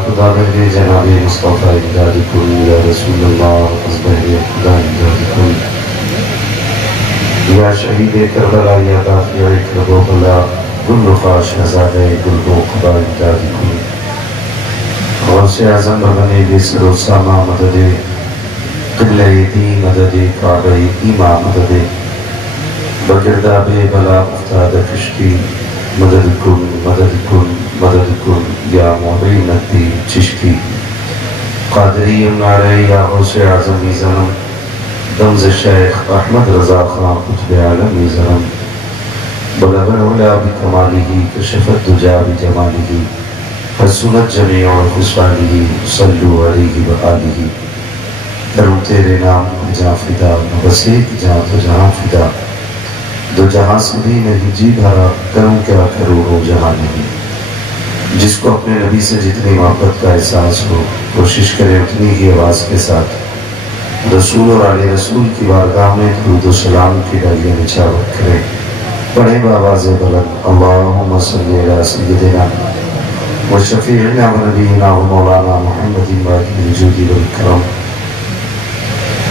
خدا بہر جناب مصطفیٰ امداد کن یا رسول اللہ از بہر خدا امداد کن یا شہید کربلا یا دافع کرب و بلا گل رخا شہزاد گل و خدا امداد کن غوث اعظم بغنے بسر و سامہ مدد قبلہ دی مدد کعبہ ایمہ مدد بگرداب بلا افتاد کشتی مدد کن مدد کن مدد کن یا معین الدین چشتی قادری نعرہ یا غوث اعظم زنم دمز شیخ احمد رضا خان قطب عالم زنم بلغ العلا بکمالہ کشفت دجا بجمالہ حسنت جمیع خصالہ صلو علیہ وآلہ کروں تیرے نام جہاں فدا بسیت جہاں تو جہاں فدا دو جہاں سے بھی نہیں جی بھرا کروں کیا کروڑوں جہاں نہیں جس کو اپنے نبی سے جتنی محبت کا احساس ہو کوشش کرے اتنی ہی آواز کے ساتھ رسول اور آل رسول کی بارگاہ میں درود و سلام کی ڈالیاں نچھاور کرے پڑھیں بآواز بلند اللہم صلی علی سیدنا و شفیعنا و نبینا و مولانا محمد باقی الجود والکرم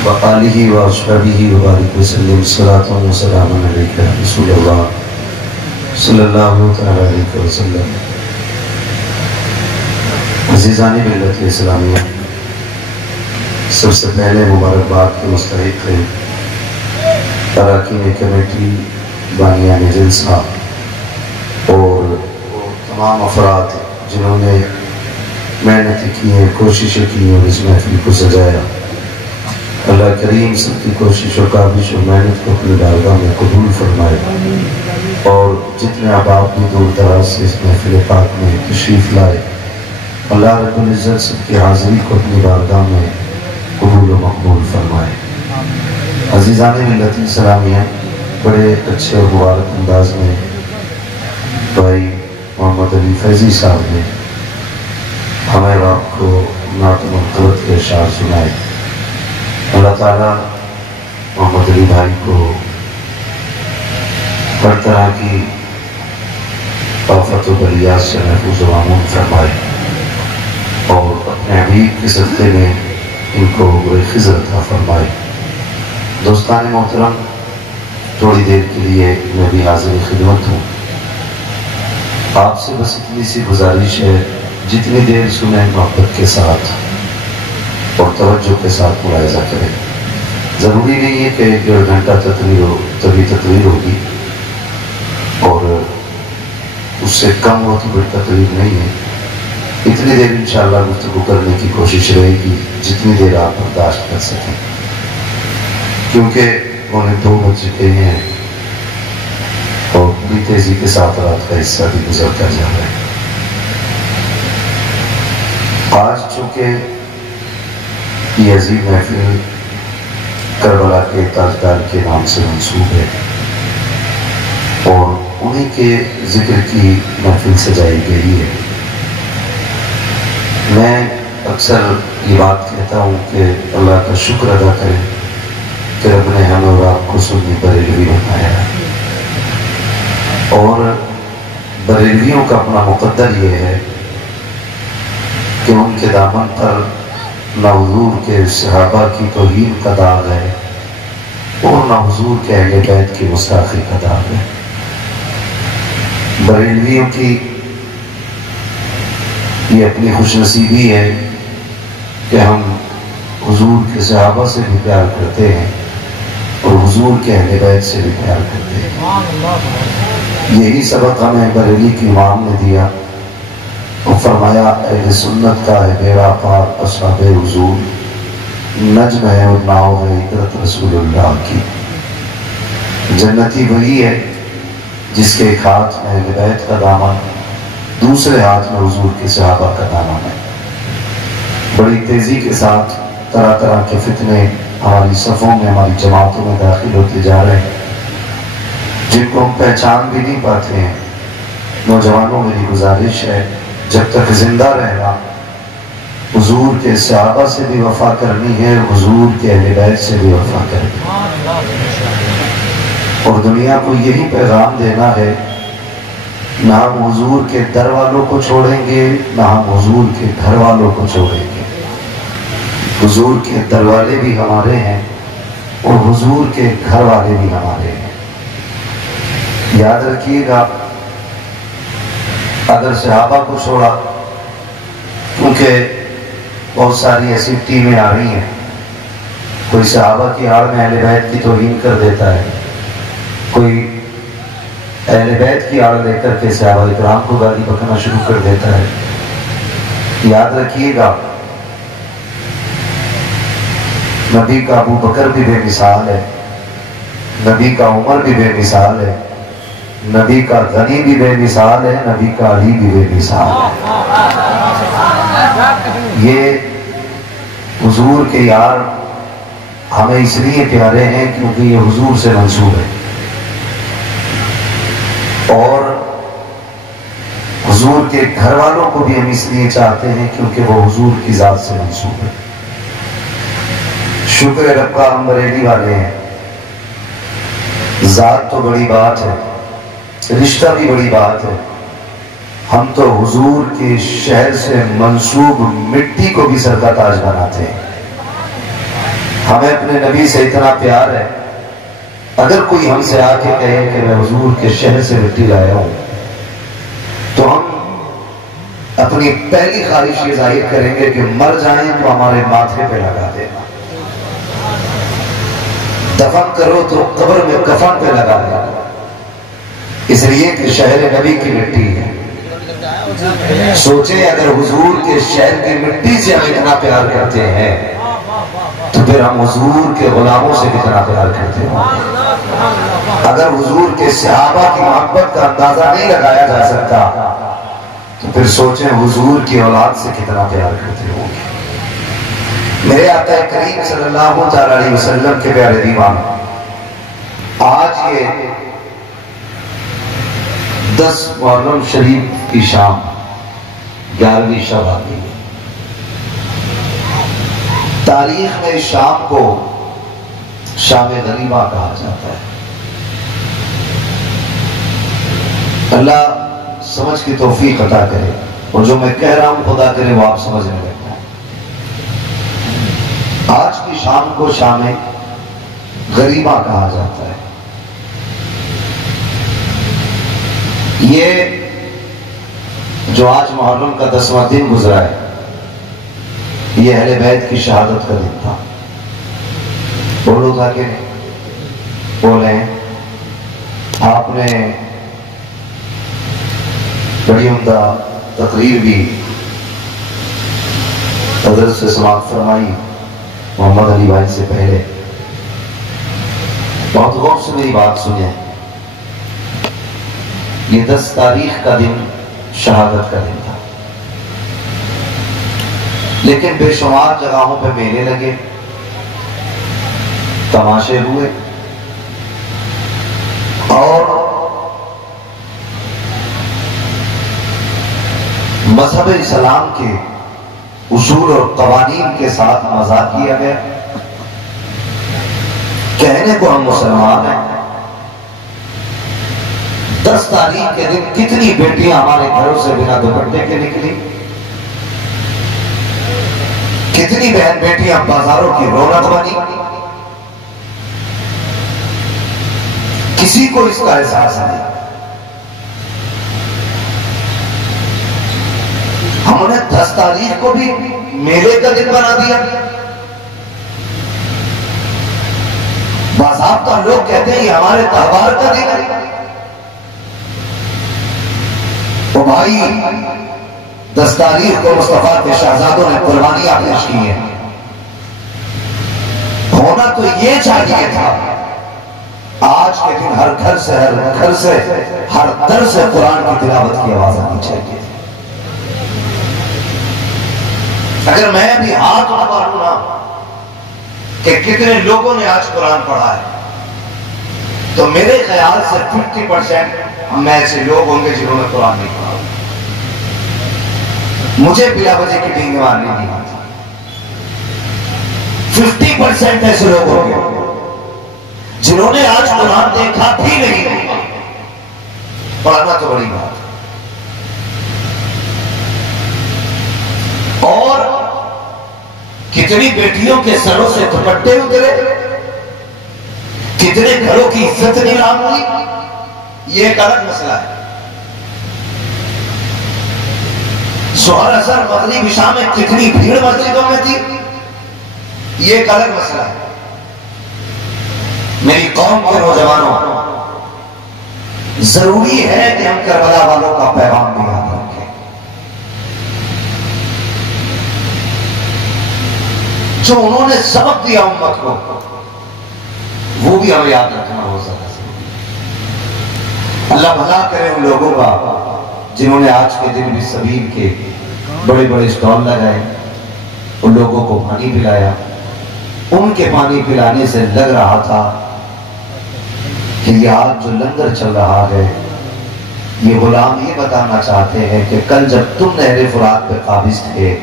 وآلہ و اصحابہ و بارک وسلم صلاة و سلام علیکہ رسول اللہ صلی اللہ علیہ وسلم عزیزان ملت اسلامیہ سب سے پہلے مبارکباد کے مستحق ہیں اراکین کمیٹی بانیان جلسہ اور تمام افراد جنہوں نے محنت کی ہیں کوششیں کی اور اس محفل کو سجایا اللہ کریم سب کی کوشش و کاوش اور محنت کو اپنی بارگاہ میں قبول فرمائے اور جتنے احباب بھی دور دراز سے اس محفل پاک میں تشریف لائے اللہ رب العزت سب کی حاضری کو اپنی بارگاہ میں قبول و مقبول فرمائے عزیزان ملت اسلامیہ بڑے اچھے اور مبارک انداز میں بھائی محمد علی فیضی صاحب نے ہمیں آپ کو نعت مرتبت کے اشعار سنائے اللہ تعالیٰ محمد علی بھائی کو ہر طرح کی آفت و بلیات سے محفوظ و معمون فرمائے اور اپنے حبیب کے صدقے میں ان کو خضر عطا فرمائے دوستان محترم تھوڑی دیر کے لیے میں بھی حاضر خدمت ہوں آپ سے بس اتنی سی گزارش ہے جتنی دیر سنیں محبت کے ساتھ اور توجہ کے ساتھ ملاحظہ کریں ضروری نہیں ہے کہ 1.5 گھنٹہ تقریر ہو تبھی تقریر ہوگی اور اس سے کم ہو تو بڑی تقریر نہیں ہے اتنی دیر انشاءاللہ گفتگو کرنے کی کوشش رہے گی جتنی دیر آپ برداشت کر سکیں کیونکہ 2 بج چکے ہیں اور بڑی تیزی کے ساتھ رات کا حصہ بھی گزر کر جا رہا ہے آج چونکہ یہ عظیم محفل کربلا کے تاجدار کے نام سے منسوب ہے اور انہی کے ذکر کی محفل سجائی گئی ہے میں اکثر یہ بات کہتا ہوں کہ اللہ کا شکر ادا کریں کہ رب نے ہمیں اور آپ کو سنی بریلوی بنایا ہے اور بریلویوں کا اپنا مقدر یہ ہے کہ ان کے دامن پر نہ حضور کے صحابہ کی توہین کا داغ ہے اور نہ حضور کے اہل بیت کی گستاخی کا داغ ہے بریلویوں کی یہ اپنی خوش نصیبی ہے کہ ہم حضور کے صحابہ سے بھی پیار کرتے ہیں اور حضور کے اہل بیت سے بھی پیار کرتے ہیں یہی سبق ہمیں بریلی کی امام نے دیا اور فرمایا اہل سنت کا ہے بیڑا پار اصحاب حضور نجم ہے اور ناؤ ہے عطرت رسول اللہ کی جنتی وہی ہے جس کے ایک ہاتھ میں اہل بیت کا دامن دوسرے ہاتھ میں حضور کے صحابہ کا دامن ہے بڑی تیزی کے ساتھ طرح طرح کے فتنے ہماری صفوں میں ہماری جماعتوں میں داخل ہوتے جا رہے ہیں جن کو ہم پہچان بھی نہیں پاتے ہیں نوجوانوں میری گزارش ہے جب تک زندہ رہنا حضور کے صحابہ سے بھی وفا کرنی ہے حضور کے اہل بیت سے بھی وفا کرنی ہے اور دنیا کو یہی پیغام دینا ہے نہ ہم حضور کے در والوں کو چھوڑیں گے، نہ ہم حضور کے گھر والوں کو چھوڑیں گے۔ حضور کے در والے بھی ہمارے ہیں اور حضور کے گھر والے بھی ہمارے ہیں۔ یاد رکھیے گا، اگر صحابہ کو چھوڑا، کیونکہ بہت ساری ایسی ٹیمیں آ رہی ہیں، کوئی صحابہ کی آڑ میں اہل بیت کی توہین کر دیتا ہے، کوئی اہل بیت کی آڑ لے کر کے صحابہ اکرام کو گالی بکنا شروع کر دیتا ہے۔ یاد رکھیے گا، نبی کا ابو بکر بھی بے مثال ہے، نبی کا عمر بھی بے مثال ہے، نبی کا غنی بھی بے مثال ہے، نبی کا علی بھی بے مثال ہے۔ یہ حضور کے یار ہمیں اس لیے پیارے ہیں کیونکہ یہ حضور سے منسوب ہے، اور حضور کے گھر والوں کو بھی ہم اس لیے چاہتے ہیں کیونکہ وہ حضور کی ذات سے منسوب ہے۔ شکر رب کا ہم بریلی والے ہیں، ذات تو بڑی بات ہے، رشتہ بھی بڑی بات ہے، ہم تو حضور کے شہر سے منسوب مٹی کو بھی سر کا تاج بناتے ہیں۔ ہمیں اپنے نبی سے اتنا پیار ہے، اگر کوئی ہم سے آ کے کہے کہ میں حضور کے شہر سے مٹی لایا ہوں، تو ہم اپنی پہلی خواہش یہ ظاہر کریں گے کہ مر جائیں تو ہمارے ماتھے پہ لگا دینا، دفن کرو تو قبر میں کفن پہ لگا دینا، اس لیے کہ شہر نبی کی مٹی ہے۔ سوچیں اگر حضور کے شہر کی مٹی سے ہم اتنا پیار کرتے ہیں تو پھر ہم حضور کے غلاموں سے کتنا پیار کرتے ہیں۔ اگر حضور کے صحابہ کی محبت کا اندازہ نہیں لگایا جا سکتا تو پھر سوچیں حضور کی اولاد سے کتنا پیار کرتے ہوں گے۔ میرے آقا کریم صلی اللہ علیہ وسلم کے پیارے دیوان، آج یہ 10 محرم شریف کی شام 11ویں شب آتی ہے۔ تاریخ میں اس شام کو شام غنیمہ کہا جاتا ہے۔ اللہ سمجھ کی توفیق عطا کرے، اور جو میں کہہ رہا ہوں خدا کرے وہ آپ سمجھنے لگتا ہے۔ آج کی شام کو شام غنیمہ کہا جاتا ہے۔ یہ جو آج محرم کا 10واں دن گزرا ہے، یہ اہل بیت کی شہادت کا دن تھا۔ بولو تھا کہ بولیں، آپ نے بڑی عمدہ تقریر بھی حضرت سے سماعت فرمائی محمد علی بھائی سے پہلے۔ بہت غور سے میری بات سنیں، یہ 10 تاریخ کا دن شہادت کا دن تھا، لیکن بے شمار جگہوں پہ میلے لگے، تماشے ہوئے، اور مذہب اسلام کے اصول اور قوانین کے ساتھ مذاق کیا گیا۔ کہنے کو ہم مسلمان ہیں، 10 تاریخ کے دن کتنی بیٹیاں ہمارے گھروں سے بنا دوپٹے کے نکلی، کتنی بہن بیٹیاں بازاروں کی رونق بنی، کسی کو اس کا احساس نہیں۔ ہم نے 10 تاریخ کو بھی میلے کا دن بنا دیا۔ باضابطہ لوگ کہتے ہیں یہ ہمارے تہوار کا دن ہے۔ تو بھائی 10 تاریخ کو مصطفیٰ کے شہزادوں نے قربانیاں پیش کی ہیں، ہونا تو یہ چاہیے تھا آج کے دن ہر گھر سے ہر در سے قرآن کی تلاوت کی آواز آنی چاہیے۔ اگر میں بھی ہاتھ اٹھاؤں نا کہ کتنے لوگوں نے آج قرآن پڑھا ہے، تو میرے خیال سے 50% ہم میں ایسے لوگ ہوں گے جنہوں نے قرآن نہیں پڑھا۔ مجھے بلا وجہ کی ڈینگ مارنی نہیں آتی۔ 50% ایسے لوگ ہوں گے جنہوں نے آج قرآن دیکھا بھی نہیں، پڑھنا تو بڑی بات ہے۔ کتنی بیٹیوں کے سروں سے دوپٹے اترے، کتنے گھروں کی عزت نیلام ہوئی، یہ ایک الگ مسئلہ ہے۔ ظہر اثر مغرب عشاء میں کتنی بھیڑ مسجدوں میں تھی، یہ ایک الگ مسئلہ ہے۔ میری قوم کے نوجوانوں، ضروری ہے کہ ہم کربلا والوں کا پیغام بھی یاد رکھیں۔ جو انہوں نے سبق دیا امت کو، وہ بھی ہمیں یاد رکھنا ہو سکتا ہے۔ اللہ بھلا کرے ان لوگوں کا جنہوں نے آج کے دن بھی سبیل کے بڑے بڑے اسٹال لگائے، ان لوگوں کو پانی پلایا۔ ان کے پانی پلانے سے لگ رہا تھا کہ یہ آج جو لنگر چل رہا ہے، یہ غلام یہ بتانا چاہتے ہیں کہ کل جب تم نہر فرات پہ قابض تھے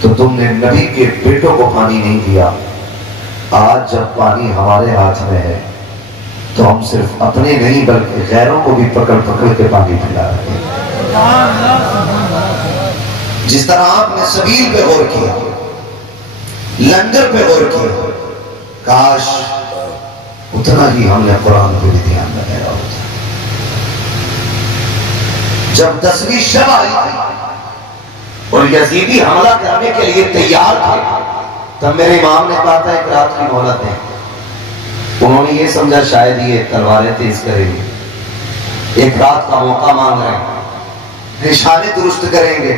تو تم نے نبی کے بیٹوں کو پانی نہیں دیا، آج جب پانی ہمارے ہاتھ میں ہے تو ہم صرف اپنے نہیں بلکہ غیروں کو بھی پکڑ پکڑ کے پانی پلا رہے ہیں۔ جس طرح آپ نے سبیل پہ غور کیا، لنگر پہ غور کیا، کاش اتنا ہی ہم نے قرآن پہ بھی دھیان لگایا ہوتا۔ جب 10ویں شب آئی اور یزیدی حملہ کرنے کے لیے تیار تھے، تب میرے امام نے کہا تھا ایک رات کی مہلت ہے۔ انہوں نے یہ سمجھا شاید یہ تلواریں تیز کریں گے، ایک رات کا موقع مانگ رہے ہیں، نشانے درست کریں گے،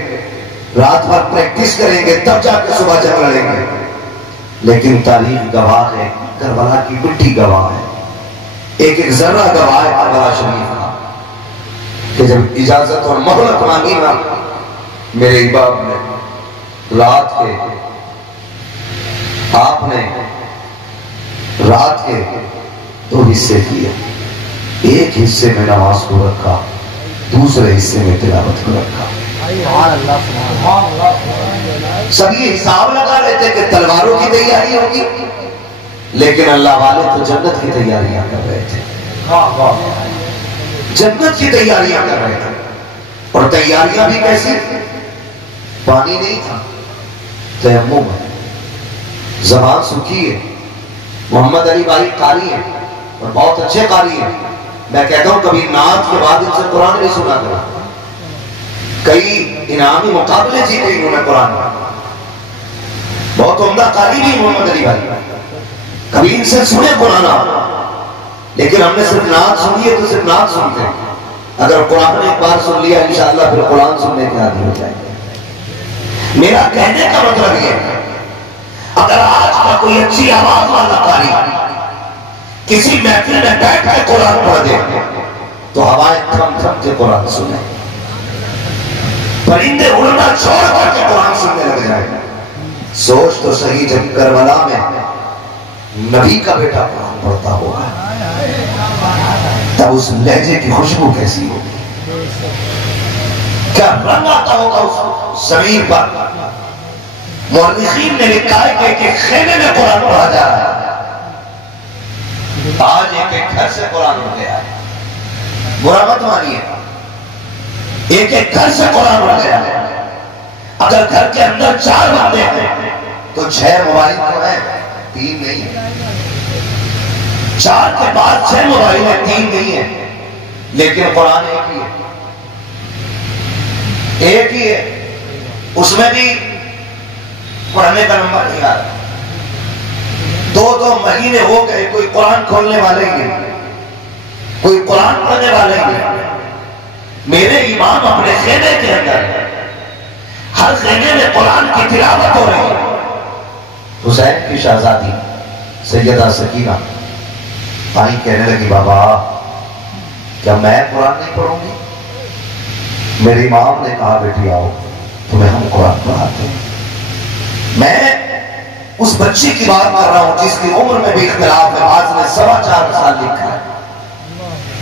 رات بھر پریکٹس کریں گے، تب جا کے صبح جنگ لڑیں گے۔ لیکن تاریخ گواہ ہے، کربلا کی مٹی گواہ ہے، ایک ایک ذرہ گواہ ہے کربلا شریف کا، کہ جب اجازت اور مہلت مانگی نا، میرے امام نے رات کے 2 حصے کیے، ایک حصے میں نماز کو رکھا، دوسرے حصے میں تلاوت کو رکھا۔ سب یہ حساب لگا رہے تھے کہ تلواروں کی تیاری ہوگی، لیکن اللہ والے تو جنت کی تیاریاں کر رہے تھے، جنت کی تیاریاں کر رہے تھے۔ اور تیاریاں بھی کیسی؟ پانی نہیں تھا، تیمم ہے، زبان سوکھی ہے۔ محمد علی بھائی قاری ہیں اور بہت اچھے قاری ہیں، میں کہتا ہوں کبھی نعت کے بعد ان سے قرآن نہیں سنا کرا، کئی انعامی مقابلے جیتے انہوں نے قرآن میں، بہت عمدہ قاری بھی محمد علی بھائی، کبھی ان سے سنے قرآن، لیکن ہم نے صرف نعت سنی ہے تو صرف نعت سنتے ہیں، اگر قرآن ایک بار سن لیا انشاءاللہ پھر قرآن سننے کے عادی ہو جائیں گے۔ میرا کہنے کا مطلب یہ ہے، اگر آج کا کوئی اچھی آواز والا قاری کسی محفل میں بیٹھ کے قرآن پڑھ دے تو ہوائیں تھم تھم کے قرآن سنیں، پرندے اڑنا چھوڑ کر کے قرآن سننے لگ جائیں۔ سوچ تو صحیح، جب کربلا میں نبی کا بیٹا قرآن پڑھتا ہوگا تب اس لہجے کی خوشبو کیسی ہوگی، کیا رنگ آتا ہوگا اس زمین پر۔ مورخین نے لکھا ہے کہ خیمے میں قرآن پڑھا جا رہا ہے، آج ایک ایک گھر سے قرآن ہو گیا ہے، برا مت مانیے، ایک ایک گھر سے قرآن ہو گیا ہے۔ اگر گھر کے اندر 4 بندے ہیں تو 6 موبائل تو ہیں، 3 نہیں ہیں، 4 کے بعد 6 موبائل ہیں، 3 نہیں ہیں، لیکن قرآن ایک ہی ہے، ایک ہی ہے، اس میں بھی پڑھنے کا نمبر نہیں آ رہا۔ 2 مہینے ہو گئے کوئی قرآن کھولنے والے ہی نہیں، کوئی قرآن پڑھنے والے ہی نہیں۔ میرے امام اپنے خیمے کے اندر، ہر خیمے میں قرآن کی تلاوت ہو رہی ہے۔ حسین کی شہزادی سیدہ سکینہ آئی، کہنے لگی بابا کیا میں قرآن نہیں پڑھوں گی؟ میرے امام نے کہا بیٹی آؤ تمہیں ہم قرآن پڑھاتے ہیں۔ میں اس بچی کی بات کر رہا ہوں جس کی عمر میں بھی اختلاف ہے، بعض نے 4.25 سال لکھا ہے،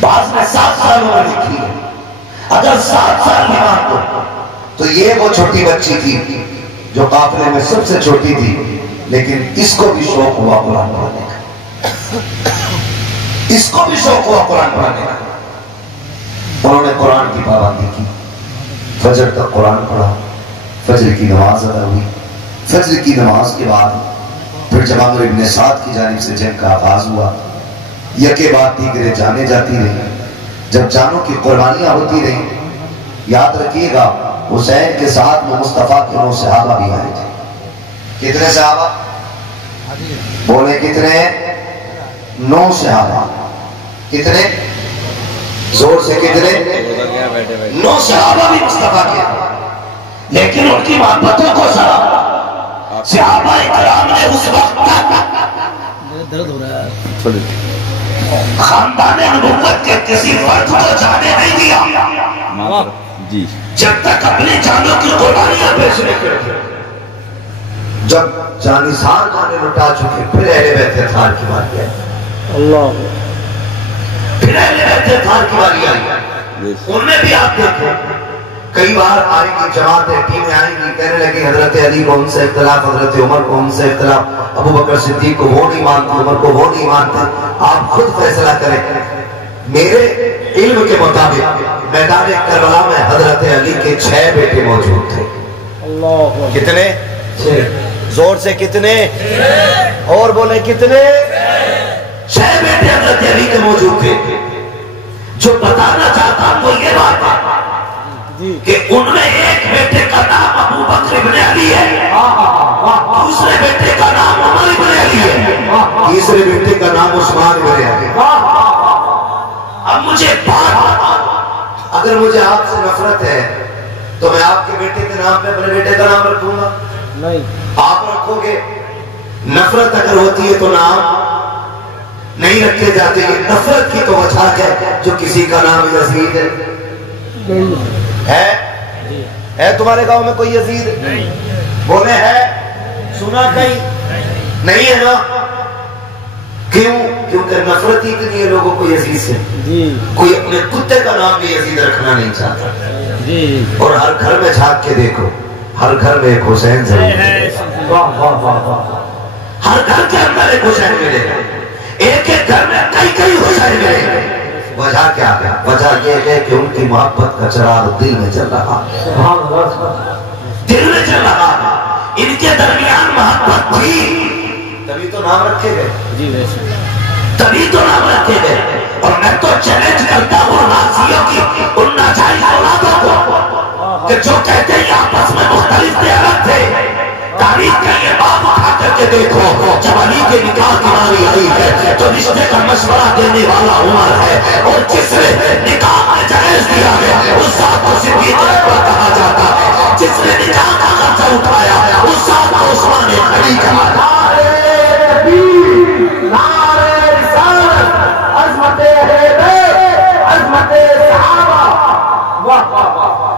بعض نے 7 سال عمر لکھی ہے۔ اگر 7 سال بھی مان دو تو یہ وہ چھوٹی بچی تھی جو قافلے میں سب سے چھوٹی تھی، لیکن اس کو بھی شوق ہوا قرآن پڑھنے کا، اس کو بھی شوق ہوا قرآن پڑھنے کا۔ انہوں نے قرآن کی پابندی کی، فجر تک قرآن پڑھا، فجر کی نماز ادا ہوئی، فجر کی نماز کے بعد پھر جب عمرو ابن سعد کی جانب سے جنگ کا آغاز ہوا، یکے بعد دیگرے جانیں جاتی رہی، جب جانوں کی قربانیاں ہوتی رہی، یاد رکھیے گا حسین کے ساتھ میں مصطفیٰ کے 9 صحابہ بھی آئے تھے۔ کتنے صحابہ؟ بولے کتنے؟ 9 صحابہ۔ کتنے؟ زور سے کتنے؟ 9 صحابہ بھی مصطفیٰ کے، لیکن ان کی محبتوں کو صحابہ اکرام نے اس وقت درد ہو رہا ہے خاندان نبوت کے کسی فرد کو جانے نہیں دیا جی، جب تک اپنی جانوں کی قربانیاں پیش نہیں کرتے۔ جب جانثار جانے لٹا چکے پھر اہل بیت اطہار کی باری آئی، اللہ، پھر اہل بیت اطہار کی باری آئی۔ ان میں بھی آپ دیکھیں کئی بار آئیں گی جماعتیں، ٹیمیں آئیں گی، کہنے لگی حضرت علی کو ان سے اختلاف، حضرت عمر کو ان سے اختلاف، ابو بکر صدیق کو وہ نہیں مانتے، عمر کو وہ نہیں مانتے۔ آپ خود فیصلہ کریں۔ میرے علم کے مطابق میدان کربلا میں حضرت علی کے 6 بیٹے موجود تھے۔ اللہ، کتنے؟ 6۔ زور سے کتنے؟ اور بولے کتنے؟ 6 بیٹے حضرت علی کے موجود تھے۔ جو بتانا چاہتا ہوں وہ یہ بات ہے کہ ان میں ایک بیٹے کا نام ابو بکر ابن علی ہے، دوسرے بیٹے کا نام عمر ابن علی ہے، تیسرے بیٹے کا نام عثمان ابن علی ہے۔ اب مجھے بات بتا، اگر مجھے آپ سے نفرت ہے تو میں آپ کے بیٹے کے نام پہ اپنے بیٹے کا نام رکھوں گا؟ نہیں، آپ رکھو گے؟ نفرت اگر ہوتی ہے تو نام نہیں رکھے جاتے۔ یہ نفرت کی تو وجہ ہے جو کسی کا نام یزید ہے تمہارے گاؤں میں کوئی یزید؟ بولے ہے؟ سنا کہیں؟ نہیں ہے نا؟ کیوں؟ کیونکہ نفرت ہی اتنی ہے لوگوں کو یزید سے، کوئی اپنے کتے کا نام بھی یزید رکھنا نہیں چاہتا۔ اور ہر گھر میں جھانک کے دیکھو، ہر گھر میں ایک حسین ضرور ہے، ہر گھر کے اندر ایک حسین ملے گا، ایک ایک گھر میں کئی حسین ملے گا۔ وجہ کیا ہے؟ وجہ یہ ہے کہ ان کی محبت کا چراغ دل میں چل رہا ہے، دل میں چل رہا ہے، ان کے درمیان محبت تھی، تبھی تو نام رکھے گئے، تبھی تو نام رکھے گئے۔ اور میں تو چیلنج کرتا ہوں نازیوں کی ان ناجائز اولادوں کو کہ جو کہتے ہیں آپس میں مختلف دیانت تھے، تاریخ کا یہ بات اٹھا کر کے دیکھو، جب علی کے نکاح کی باری آئی ہے تو رشتے کا مشورہ دینے والا عمر ہے، اور جس نے نکاح میں جائز دیا ہے اس ذات کو صدیق اکبر کہا جاتا ہے، جس نے نکاح کا خرچہ اٹھایا اس ذات کو عثمان غنی کہا جاتا ہے۔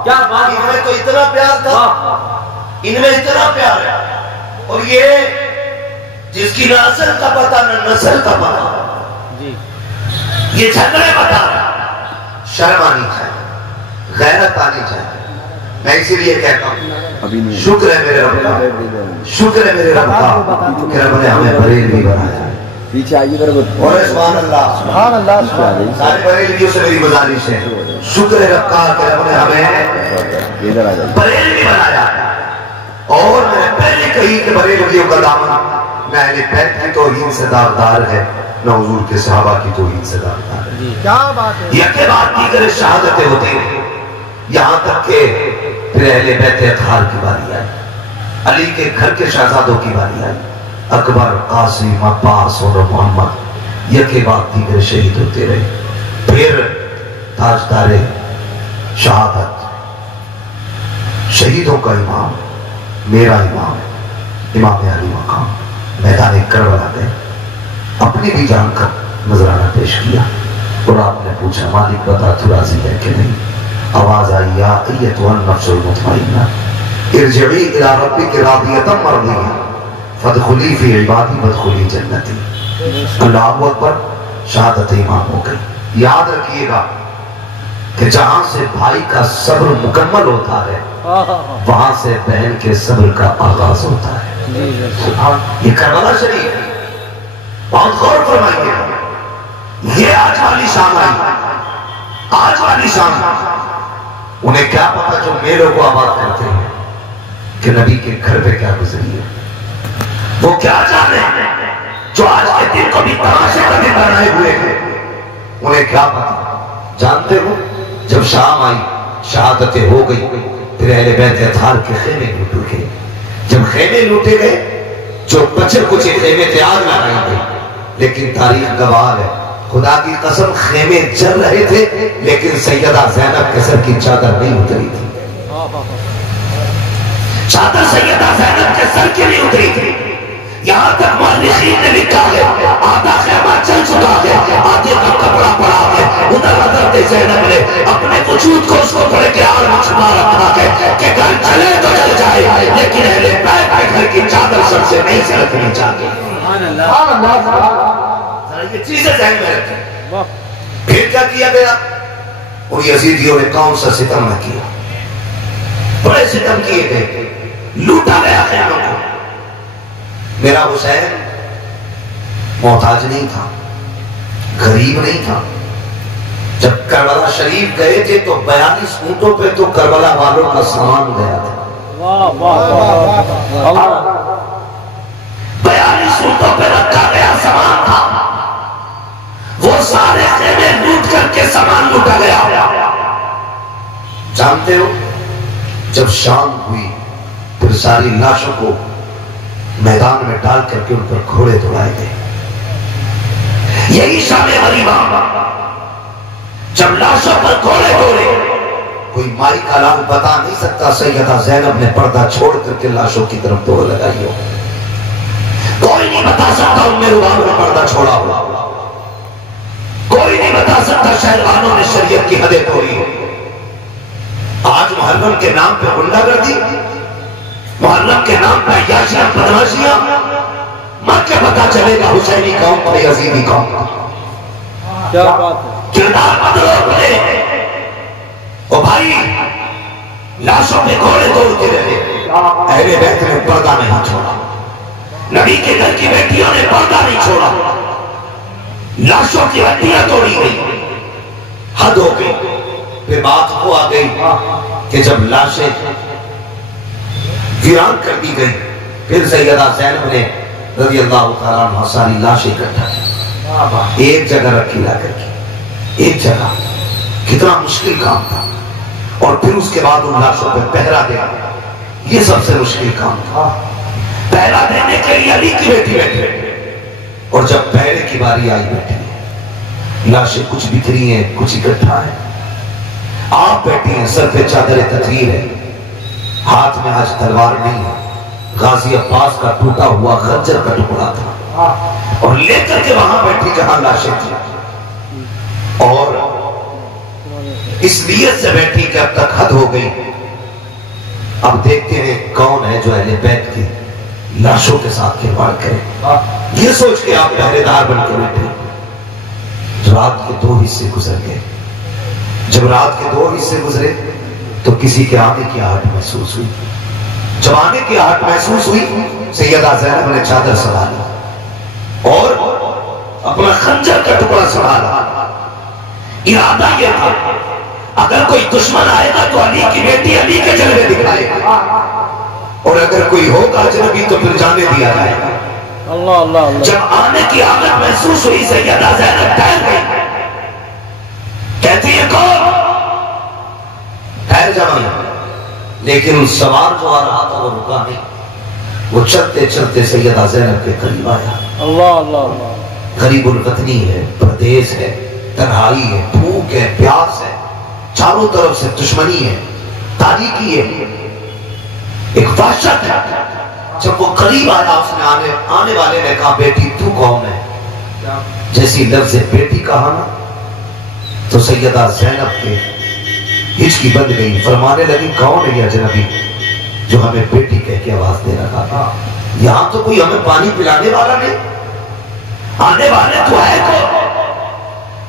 کیا بات، ان میں تو اتنا پیار تھا، ان میں اتنا پیار ہے، اور یہ جس کی نہ اصل کا پتہ نہ نسل کا پتہ، یہ جھگڑے بتا رہا، شرم آنی چاہیے، غیرت آنی چاہیے۔ میں اسی لیے کہتا ہوں شکر ہے میرے رب کا، شکر ہے میرے رب کا کہ رب نے ہمیں بریلوی بنایا۔ پیچھے آئیے میرے اور سبحان اللہ، سبحان اللہ، سارے بریلویوں سے میری گزارش ہے، شکر ہے رب کا کہ رب نے ہمیں بریلوی بنایا۔ اور میں نے پہلے کہی کہ بریلویوں کا دامن نہ اہل بیت کی توہین سے داغدار ہے، نہ حضور کے صحابہ کی توہین سے داغدار ہے۔ کیا بات ہے، یکے بعد دیگر شہادتیں ہوتی ہیں، یہاں تک کہ پھر اہل بیت اطہار کی باری آئی، علی کے گھر کے شہزادوں کی باری آئی، اکبر، قاسم، عباس اور محمد، یکے بعد دیگر شہید ہوتے رہے۔ پھر تاجدار شہادت، شہیدوں کا امام، میرا امام، امام علی مقام، میدان کربلا گئے، اپنی بھی جان کا نذرانہ پیش کیا، اور آپ نے پوچھا مالک بتا تو راضی ہے کہ نہیں؟ آواز آئی یا ایتها النفس المطمئنہ ارجعی الی ربک راضیۃ مرضیہ فادخلی فی عبادی وادخلی جنتی۔ اللہ اکبر، شہادت امام ہو گئی۔ یاد رکھیے گا کہ جہاں سے بھائی کا صبر مکمل ہوتا ہے وہاں سے بہن کے صبر کا آغاز ہوتا ہے۔ یہ کربلا شریف بہت غور فرمائیے گا، یہ آج والی شام آئی، آج والی شام، انہیں کیا پتا جو میلوں کو آباد کرتے ہیں، کہ نبی کے گھر پہ کیا گزری ہے. وہ کیا جانے جو آج کے دن کو بھی تماشے کا دن بنائے ہوئے ہیں. انہیں کیا پتا. جانتے ہو جب شام آئی شہادتیں ہو گئی پھر اہل بیت اطہار کے خیمے لوٹے گئے. جب خیمے لوٹے گئے جو بچے کچھ خیمے تھے آگ لگائی گئی. لیکن تاریخ گواہ ہے خدا کی قسم خیمے جل رہے تھے لیکن سیدہ زینب کے سر کی چادر نہیں اتری تھی. چادر سیدہ زینب کے سر کی نہیں اتری تھی. یہاں تک مؤرخین نے لکھا ہے آدھا خیمہ چل چکا ہے آدھے کا کپڑا پڑا ہے. ادھر حضرت زینب نے اپنے وجود کو اس کو تھوڑے پیار میں چھپا رکھا ہے کہ گھر چلے تو چل جائے لیکن اہل بیت کے گھر کی چادر سر سے نہیں سرکھنی چاہیے. یہ چیزیں ذہن میں رکھیں. پھر کیا کیا گیا؟ اور یزیدیوں نے کون سا ستم نہ کیا. بڑے ستم کیے گئے لوٹا گیا خیموں کو. میرا حسین محتاج نہیں تھا غریب نہیں تھا. جب کربلا شریف گئے تھے تو 42 اونٹوں پہ تو کربلا والوں کا سامان گیا تھا. 42 اونٹوں پہ رکھا گیا سامان تھا. وہ سارے خیمے لوٹ کر کے سامان لوٹا گیا. جانتے ہو جب شام ہوئی پھر ساری لاشوں کو میدان میں ڈال کر کے ان پر گھوڑے دوڑائے گئے. یہی شام غریبہ جب لاشوں پر گھوڑے دوڑے کوئی مائی کا لال بتا نہیں سکتا سیدہ زینب نے پردہ چھوڑ کر کے لاشوں کی طرف دوڑ لگائی ہو. کوئی نہیں بتا سکتا ان میں روحانوں نے پردہ چھوڑا ہوا. کوئی نہیں بتا سکتا شہروانوں نے شریعت کی حدیں توڑی ہو. آج محرم کے نام پہ غنڈہ گردی محرم کے نام پہ عیاشیاں بدماشیاں مر کے پتا چلے گا حسینی قوم پر یزیدی قوم کا کیا بات ہے. کردار بدلو اپنے. او بھائی لاشوں پہ گھوڑے دوڑتے رہے. اہل بیت نے پردہ نہیں چھوڑا. نبی کے گھر کی بیٹیوں نے پردہ نہیں چھوڑا. لاشوں کی ہڈیاں توڑی گئی. حد ہو گئی. پھر بات وہ آ گئی کہ جب لاشیں ویران کر دی گئی پھر سیدہ زینب نے رضی اللہ تعالیٰ عنہ ساری لاشیں اکٹھا کی ایک جگہ رکھی لا کر کی. ایک جگہ کتنا مشکل کام تھا. اور پھر اس کے بعد ان لاشوں پہ پہرا دینا یہ سب سے مشکل کام تھا. پہرا دینے کے لیے علی کی بیٹی بیٹھے اور جب پہرے کی باری آئی بیٹھی لاشیں کچھ بکھری ہیں کچھ اکٹھا ہے. آپ بیٹھی ہیں سر پہ چادر تطہیر ہے ہاتھ میں آج تلوار نہیں ہے. غازی عباس کا ٹوٹا ہوا خنجر کا ٹکڑا تھا اور لے کر کے وہاں بیٹھی جہاں لاشیں تھی اور اس نیت سے بیٹھی کہ اب تک حد ہو گئی. اب دیکھتے ہیں کون ہے جو اہل بیت کی لاشوں کے ساتھ کھلواڑ کرے. یہ سوچ کے آپ پہرے دار بن کے بیٹھے. رات کے 2 حصے گزر گئے. جب رات کے 2 حصے گزرے تو کسی کے آنے کی آہٹ محسوس ہوئی. جب آنے کی آہٹ محسوس ہوئی سیدہ زینب نے چادر سنبھالی اور اپنا خنجر کا ٹکڑا سنبھالا. ارادہ یہ تھا اگر کوئی دشمن آئے گا تو علی کی بیٹی علی کے جلوے دکھائے گا اور اگر کوئی ہوگا اجنبی تو پھر جانے دیا جائے گا. اللہ اللہ اللہ. جب آنے کی آمد محسوس ہوئی سیدہ زینب ٹھہر گئی. کہتی ہے کون؟ ٹھہر جانا. لیکن سوار جو آ رہا تھا وہ رکا نہیں. وہ چلتے چلتے سیدہ زینب کے قریب آیا. اللہ اللہ اللہ. غریب الوطنی ہے پردیس ہے تنہائی ہے بھوک ہے پیاس ہے چاروں طرف سے دشمنی ہے تاریکی ہے ایک وحشت ہے. جب وہ قریب آیا اس نے آنے والے نے کہا بیٹی تو کون ہے؟ جیسی لفظ بیٹی کہا نا تو سیدہ زینب کے ہچکی بند گئی. فرمانے لگی کون ہے یہ اجنبی جو ہمیں بیٹی کہہ کے آواز دے رہا تھا؟ یہاں تو کوئی ہمیں پانی پلانے والا نہیں. آنے والے تو ہے کو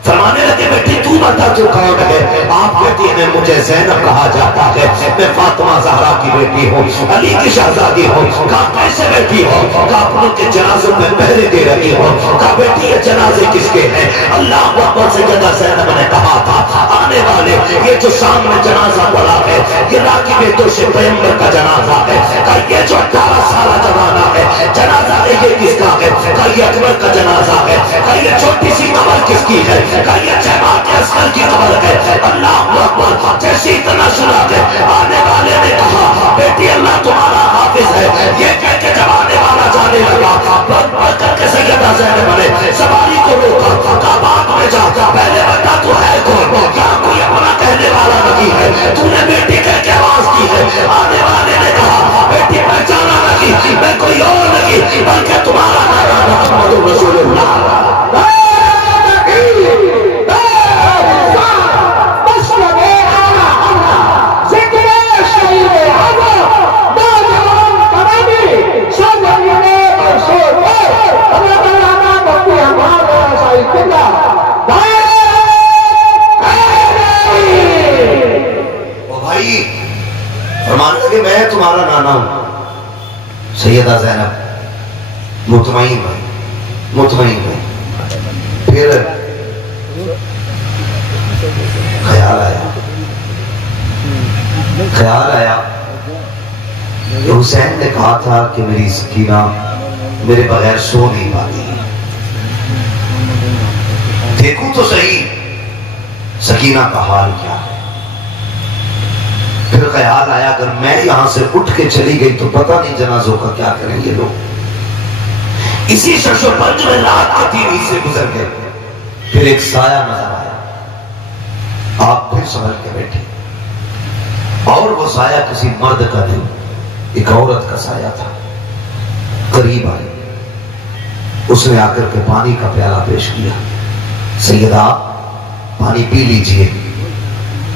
فرمانے لگے بیٹی تو بتا تو کون ہے؟ آپ کہتی ہیں مجھے زینب کہا جاتا ہے، میں فاطمہ زہرا کی بیٹی ہوں، علی کی شہزادی ہوں۔ کہا کیسے بیٹی ہو؟ کہا اپنوں کے جنازوں میں پہرے دے رہی ہو۔ کہا بیٹی یہ جنازے کس کے ہیں؟ اللہ اکبر سیدہ زینب نے کہا تھا آنے والے یہ جو سامنے جنازہ پڑا ہے یہ راکی بیٹوں سے پیغمبر کا جنازہ ہے۔ کہا یہ جو 18 سالہ جوانہ ہے جنازہ ہے یہ کس کا ہے؟ کہا یہ اکبر کا جنازہ ہے۔ کہا یہ چھوٹی سی قبر کس کی ہے؟ کہا یہ جماعت عسکر کی قبر ہے۔ اللہ اکبر جیسی اتنا سنا ہے آنے والے نے کہا بیٹی اللہ تمہارا حافظ ہے۔ یہ کہہ کے جب آنے والا جانے لگا بڑھ بڑھ کر کے سیدہ زینب نے سواری کو روکا۔ کہا بعد میں جا پہلے بتا تو ہے کون؟ کیا کوئی اپنا کہنے والا نہیں ہے؟ تو نے بیٹی کہہ کے آواز کی ہے۔ آنے والے نے کہا بیٹی پہچانا نہیں میں کوئی اور نہیں بلکہ تمہارا نام محمد رسول اللہ۔ فرمانے لگے میں تمہارا نانا ہوں۔ سیدہ زینب مطمئن ہوئی۔ پھر خیال آیا کہ حسین نے کہا تھا کہ میری سکینہ میرے بغیر سو نہیں پاتی، دیکھو تو صحیح سکینہ کا حال کیا ہے۔ پھر خیال آیا اگر میں یہاں سے اٹھ کے چلی گئی تو پتہ نہیں جنازوں کا کیا کریں یہ لوگ۔ اسی شش و پنج میں رات کے 3 حصے گزر گئے۔ پھر ایک سایہ نظر آیا، آپ پھر سمجھ کے بیٹھے، اور وہ سایہ کسی مرد کا نہیں ایک عورت کا سایہ تھا۔ قریب آئی، اس نے آ کر کے پانی کا پیالہ پیش کیا۔ سیدہ پانی پی لیجئے۔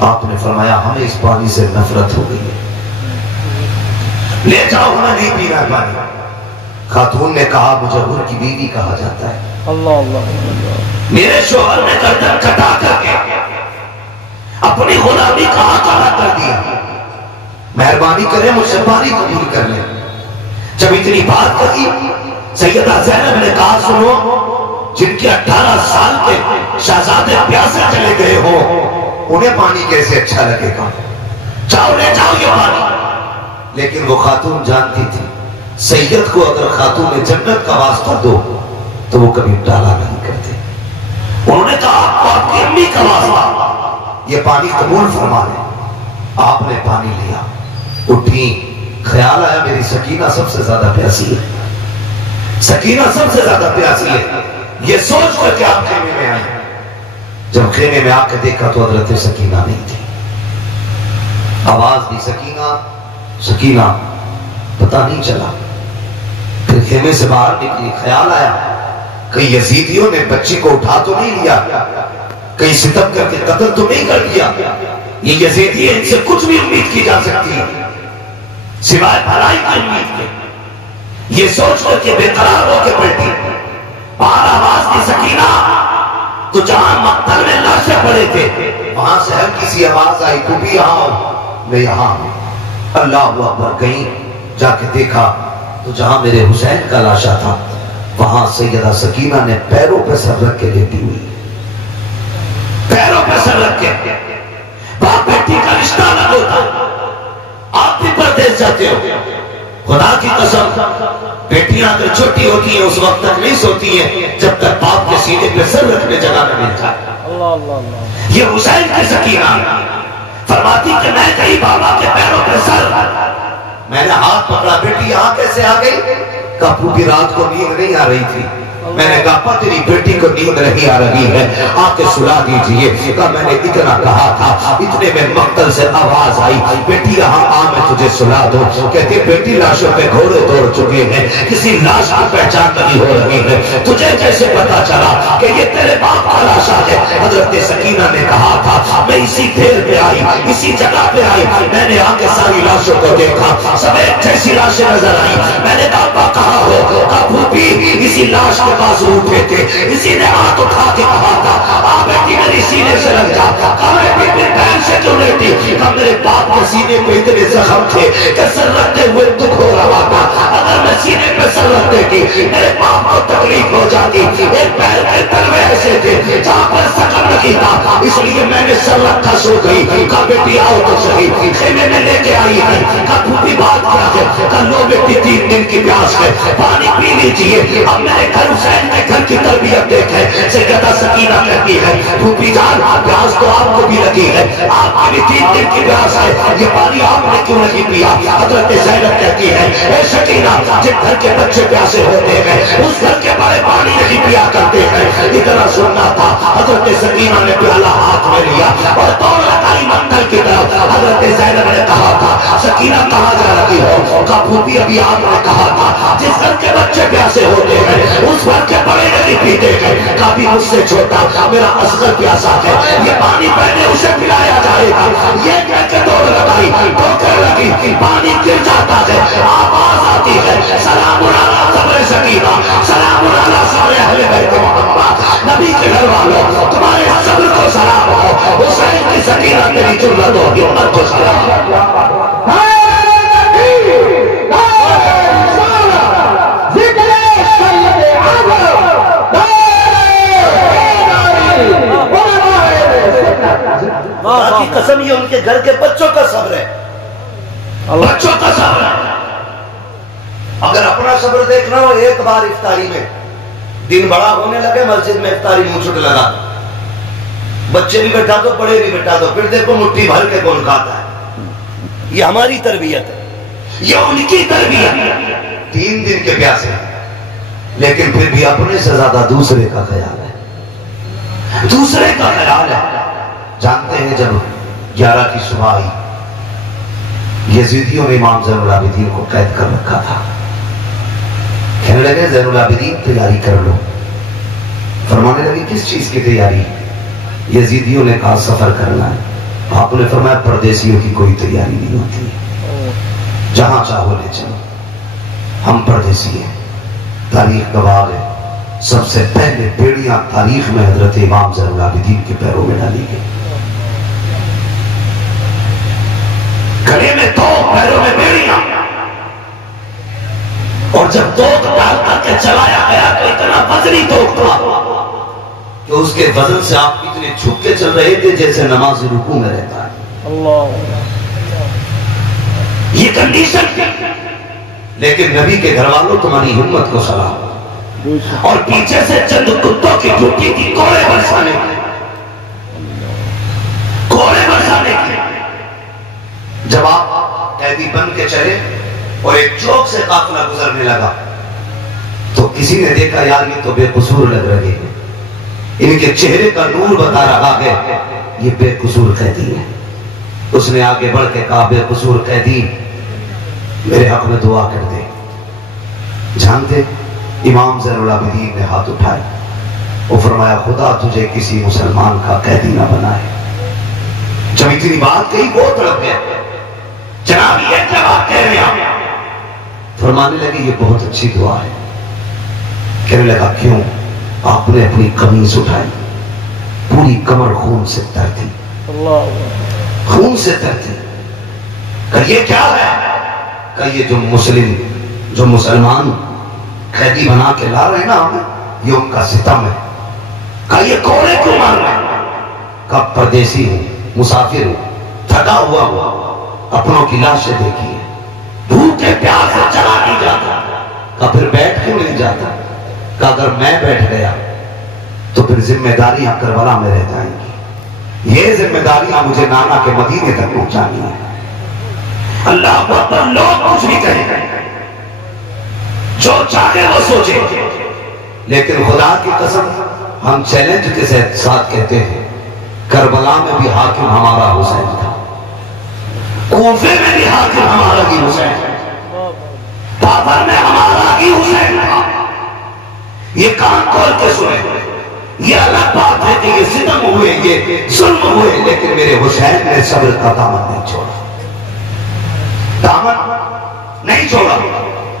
آپ نے فرمایا ہمیں اس پانی سے نفرت ہو گئی ہے، لے جاؤ ہمیں نہیں پینا پانی۔ خاتون نے کہا مجھے حور کی بیوی کہا جاتا ہے، اللہ اللہ میرے شوہر نے گردن کٹا کر کے اپنی غلامی کا حق ادا کر دیا، مہربانی کریں مجھ سے پانی قبول کر لیں۔ جب اتنی بات کہی سیدہ زینب نے کہا سنو جن کے 18 سال کے شہزادے پیاسے چلے گئے ہو انہیں پانی کیسے اچھا لگے گا، جاؤ لے جاؤ یہ پانی۔ لیکن وہ خاتون جانتی تھی سید کو اگر خاتون جنت کا واسطہ دو تو وہ کبھی ٹالا نہیں کرتے۔ انہوں نے کہا آپ کو آپ کی امی کا واسطہ یہ پانی قبول فرما لیں۔ آپ نے پانی لیا، اٹھی، خیال آیا میری سکینہ سب سے زیادہ پیاسی ہے، سکینہ سب سے زیادہ پیاسی ہے، یہ سوچ کر کے آپ خیمے میں آئے۔ جب خیمے میں آ کے دیکھا تو حضرت سکینہ نہیں تھی، آواز دی سکینہ سکینہ، پتہ نہیں چلا۔ پھر خیمے سے باہر نکلی، خیال آیا کہیں یزیدیوں نے بچی کو اٹھا تو نہیں لیا، کہیں ستم کر کے قتل تو نہیں کر دیا، یہ یزیدی ان سے کچھ بھی امید کی جا سکتی ہے سوائے بھلائی کی امید کے۔ یہ سوچ کر کے بے قرار ہو کے بیٹھی، باہر آواز دی سکینہ، تو جہاں مقتل میں لاشیں پڑے تھے وہاں سے ہلکی سی آواز آئی تو بھی یہاں ہو، میں یہاں ہوں۔ اللہ اکبر، کہیں جا کے دیکھا تو جہاں میرے حسین کا لاشا تھا وہاں سیدہ سکینہ نے پیروں پہ سر رکھ کے لیٹی ہوئی، پیروں پہ سر رکھ کے۔ باپ بیٹی کا رشتہ نہ ہوتا، آپ بھی پردیس جاتے ہو، خدا کی قسم بیٹیاں اگر چھوٹی ہوتی ہیں اس وقت تک نہیں سوتی ہیں جب تک باپ کے سینے پہ سر رکھنے جگہ نہ مل جائے۔ یہ حسین کی سکینہ فرماتی کہ میں کہیں بابا کے پیروں پہ سر، میں نے ہاتھ پکڑا، بیٹی یہاں کیسے آ گئی؟ کہا پوری رات کو نیند نہیں آ رہی تھی، میں نے کہا تیری بیٹی کو نیند نہیں آ رہی ہے، آ کے سلا دیجئے۔ کہا میں نے اتنا کہا تھا، اتنے میں مقتل سے آواز آئی بیٹی یہاں آ میں تجھے سلا دوں۔ کہتے بیٹی لاشوں پہ گھوڑے دوڑ چکے ہیں، کسی لاش کی پہچان نہیں ہو رہی ہے، تجھے کیسے پتا چلا کہ یہ تیرے باپ کا لاشا ہے؟ حضرت سکینہ نے کہا تھا میں اسی دیر پہ آئی، اسی جگہ پہ آئی، میں نے آ کے ساری لاشوں کو دیکھا، سب ایک جیسی لاشیں نظر آئی، میں نے کہا کہاں ہو؟ پھوپھی اسی لاش کے بازو اٹھے تھے، اسی نے ہاتھ اٹھا کے کہا تھا بیٹی میری سینے سے لگ جا، میری بہن سے کیوں لیتی؟ میرے باپ کے سینے پہ اتنے زخم تھے کہ سر رکھتے ہوئے دکھ ہو رہا تھا، اگر میں سینے پہ سر رکھ دیتی میرے باپ کو تکلیف ہو جاتی، ایک پیر کے تلوے ایسے تھے جہاں پر زخم نہیں تھا، اس لیے میں نے سر رکھا سو گئی۔ کہا بیٹی آؤ تو صحیح، خیمے میں لے کے آئی ہے، کہا پھوپھی بات کیا ہے؟ کہا لو بیٹی 3 دن کی پیاس ہے، پانی پی لیجیے۔ اب میرے گھر حسین کے گھر کی تربیت دیکھے، سیدہ سکینہ کہتی ہے پھوپھی جان پیاس تو آپ کو بھی لگی ہے، آپ کی بھی 3 دن کی پیاس ہے، یہ پانی آپ نے کیوں نہیں پیا؟ حضرت زینب کہتی ہے اے سکینہ جن گھر کے بچے پیاسے ہوتے ہیں اس گھر کے بڑے پانی نہیں پیا کرتے ہیں۔ اتنا سننا تھا، حضرت سکینہ نے پیالہ ہاتھ میں لیا اور دوڑ لگائی مندر کی طرف۔ حضرت زینب نے کہا تھا سکینہ کہاں جا رہی ہو؟ کہا پھوپھی ابھی آپ نے کہا تھا جس گھر کے بچے پیاسے ہوتے ہیں اس گھر کے بڑے نہیں پیتے ہیں۔ کبھی مجھ سے چھوٹا میرا اصغر پیاسا ہے، یہ پانی پہلے اسے پلایا جائے گا، یہ کہہ کے دوڑ لگائی، ٹھوکر لگی، پانی گر جاتا ہے، آواز آتی ہے سلام علیہ صبر سکینہ، سلام علیہ سارے اہل بیت محمد، نبی کے گھر والوں تمہارے صبر کو سلام ہو، حسین کی سکینہ تیری جرت و ہمت کو سلام ہو۔ باقی قسم یہ ان کے گھر کے بچوں کا صبر ہے، بچوں کا صبر ہے۔ اگر اپنا صبر دیکھنا ہو، ایک بار افطاری میں دن بڑا ہونے لگے مسجد میں افطاری منہ چھٹ لگا، بچے بھی بیٹھا دو بڑے بھی بیٹھا دو، پھر دیکھو مٹھی بھر کے کون کھاتا ہے۔ یہ ہماری تربیت ہے، یہ ان کی تربیت۔ 3 دن کے پیاسے لیکن پھر بھی اپنے سے زیادہ دوسرے کا خیال ہے، دوسرے کا خیال ہے۔ جانتے ہیں جب 11 کی صبح آئی، یزیدیوں نے امام زین العابدین کو قید کر رکھا تھا، کہنے لگے زین العابدین تیاری کر لو۔ فرمانے لگے کس چیز کی تیاری؟ یزیدیوں نے کہا سفر کرنا ہے۔ آپ نے فرمایا پردیسیوں کی کوئی تیاری نہیں ہوتی، جہاں چاہو لے چلو، ہم پردیسی ہیں۔ تاریخ گواہ ہے سب سے پہلے بیڑیاں تاریخ میں حضرت امام زین العابدین کے پیروں میں ڈالی گئی، گھڑے میں 2 پیروں میں بیڑیاں، اور جب توق ڈال کر کے چلایا گیا تو اتنا وزنی توق تھا کہ اس کے وزن سے آپ اتنے جھک کے چل رہے تھے جیسے نماز رکوع میں رہتا ہے۔ اللہ، یہ کنڈیشن، لیکن نبی کے گھر والوں تمہاری ہمت کو سلام، اور پیچھے سے چند کتوں کی ڈیوٹی تھی کوڑے برسانے کی، کوڑے برسانے کی۔ جب آپ قیدی بن کے چلے اور ایک چوک سے قافلہ گزرنے لگا تو کسی نے دیکھا یار یہ تو بے قصور لگ رہے ہیں، ان کے چہرے کا نور بتا رہا ہے یہ بے قصور قیدی ہے۔ اس نے آگے بڑھ کے کہا بے قصور قیدی میرے حق میں دعا کر دے۔ جانتے امام زین العابدین نے ہاتھ اٹھائے، وہ فرمایا خدا تجھے کسی مسلمان کا قیدی نہ بنائے۔ جب اتنی بات کہی وہ تڑپ گیا، جناب یہ کیا بات کہہ رہے ہیں؟ فرمانے لگے یہ بہت اچھی دعا ہے۔ کہنے لگا کیوں؟ آپ نے اپنی قمیص اٹھائی، پوری کمر خون سے تر تھی، خون سے تر تھی۔ کہ یہ کیا ہے؟ کہ یہ جو مسلمان قیدی بنا کے لا رہے ہیں نا ہمیں، یہ ان کا ستم ہے۔ کہ یہ کوڑے کیوں مار رہے ہیں؟ کب پردیسی ہوں، مسافر ہوں، تھکا ہوا ہوں، اپنوں کی لاشیں دیکھی ہے، بھوکے پیاس سے چلا نہیں جاتا۔ کہ پھر بیٹھ کیوں نہیں جاتا؟ کہ اگر میں بیٹھ گیا تو پھر ذمہ داریاں کربلا میں رہ جائیں گی، یہ ذمہ داریاں مجھے نانا کے مدینے تک پہنچانی ہیں۔ اللہ اکبر، لوگ کچھ بھی کہیں، جو چاہے وہ سوچے، لیکن خدا کی قسم ہم چیلنج کے ساتھ کہتے ہیں کربلا میں بھی حاکم ہمارا حسین تھا، کوفے میں بھی حاکم ہمارا ہی حسین تھا، بابر میں ہمارا ہی حسین تھا۔ یہ کان کھول کے سنے، یہ الگ بات ہے کہ یہ ستم ہوئے، یہ ظلم ہوئے، لیکن میرے حسین نے صبر کا دامن نہیں چھوڑا، دامن نہیں چھوڑا۔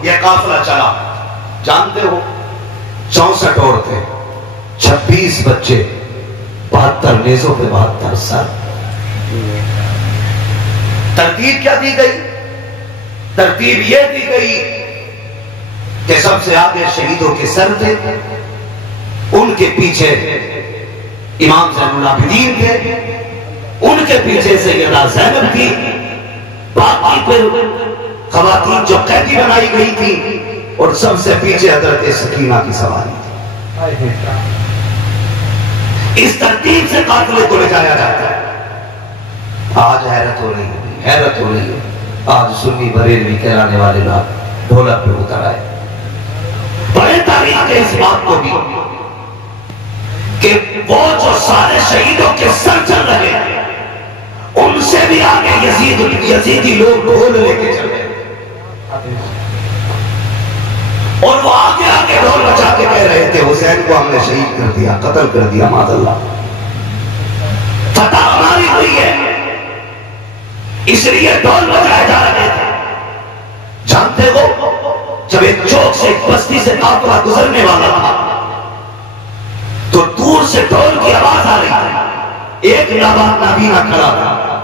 یہ قافلہ چلا، جانتے ہو 64 عورتیں، 26 بچے، 72 نیزوں پہ 72 سر. ترتیب کیا دی گئی؟ ترتیب یہ دی گئی کہ سب سے آگے شہیدوں کے سر تھے، ان کے پیچھے امام زین العابدین تھے، ان کے پیچھے سیدہ زینب تھی، باقی پھر خواتین جو قیدی بنائی گئی تھی، اور سب سے پیچھے حضرت سکینہ کی سواری تھی. اس ترتیب سے قافلے کو لے جایا جاتا ہے. آج حیرت ہو رہی ہے، حیرت ہو رہی ہے. آج سنی بریلوی کہلانے والے لوگ ڈھولک پہ اتر آئے. بڑے تاریخ کے اس بات کو بھی کہ وہ جو سارے شہیدوں کے سر چل رہے ہیں، ان سے بھی آگے یزیدی لوگ ڈھول لے کے چل رہے ہیں، اور وہ آگے آگے ڈھول بچا کے کہہ رہے تھے حسین کو ہم نے شہید کر دیا، قتل کر دیا، معاذ اللہ. فتح ہماری ہوئی ہے، اس لیے ڈھول بجائے جا رہے تھے. جانتے ہو جب ایک چوک سے ایک بستی سے قافلہ گزرنے والا تھا تو دور سے ڈھول کی آواز آ رہی تھی. ایک نابالغ نابینا کھڑا تھا،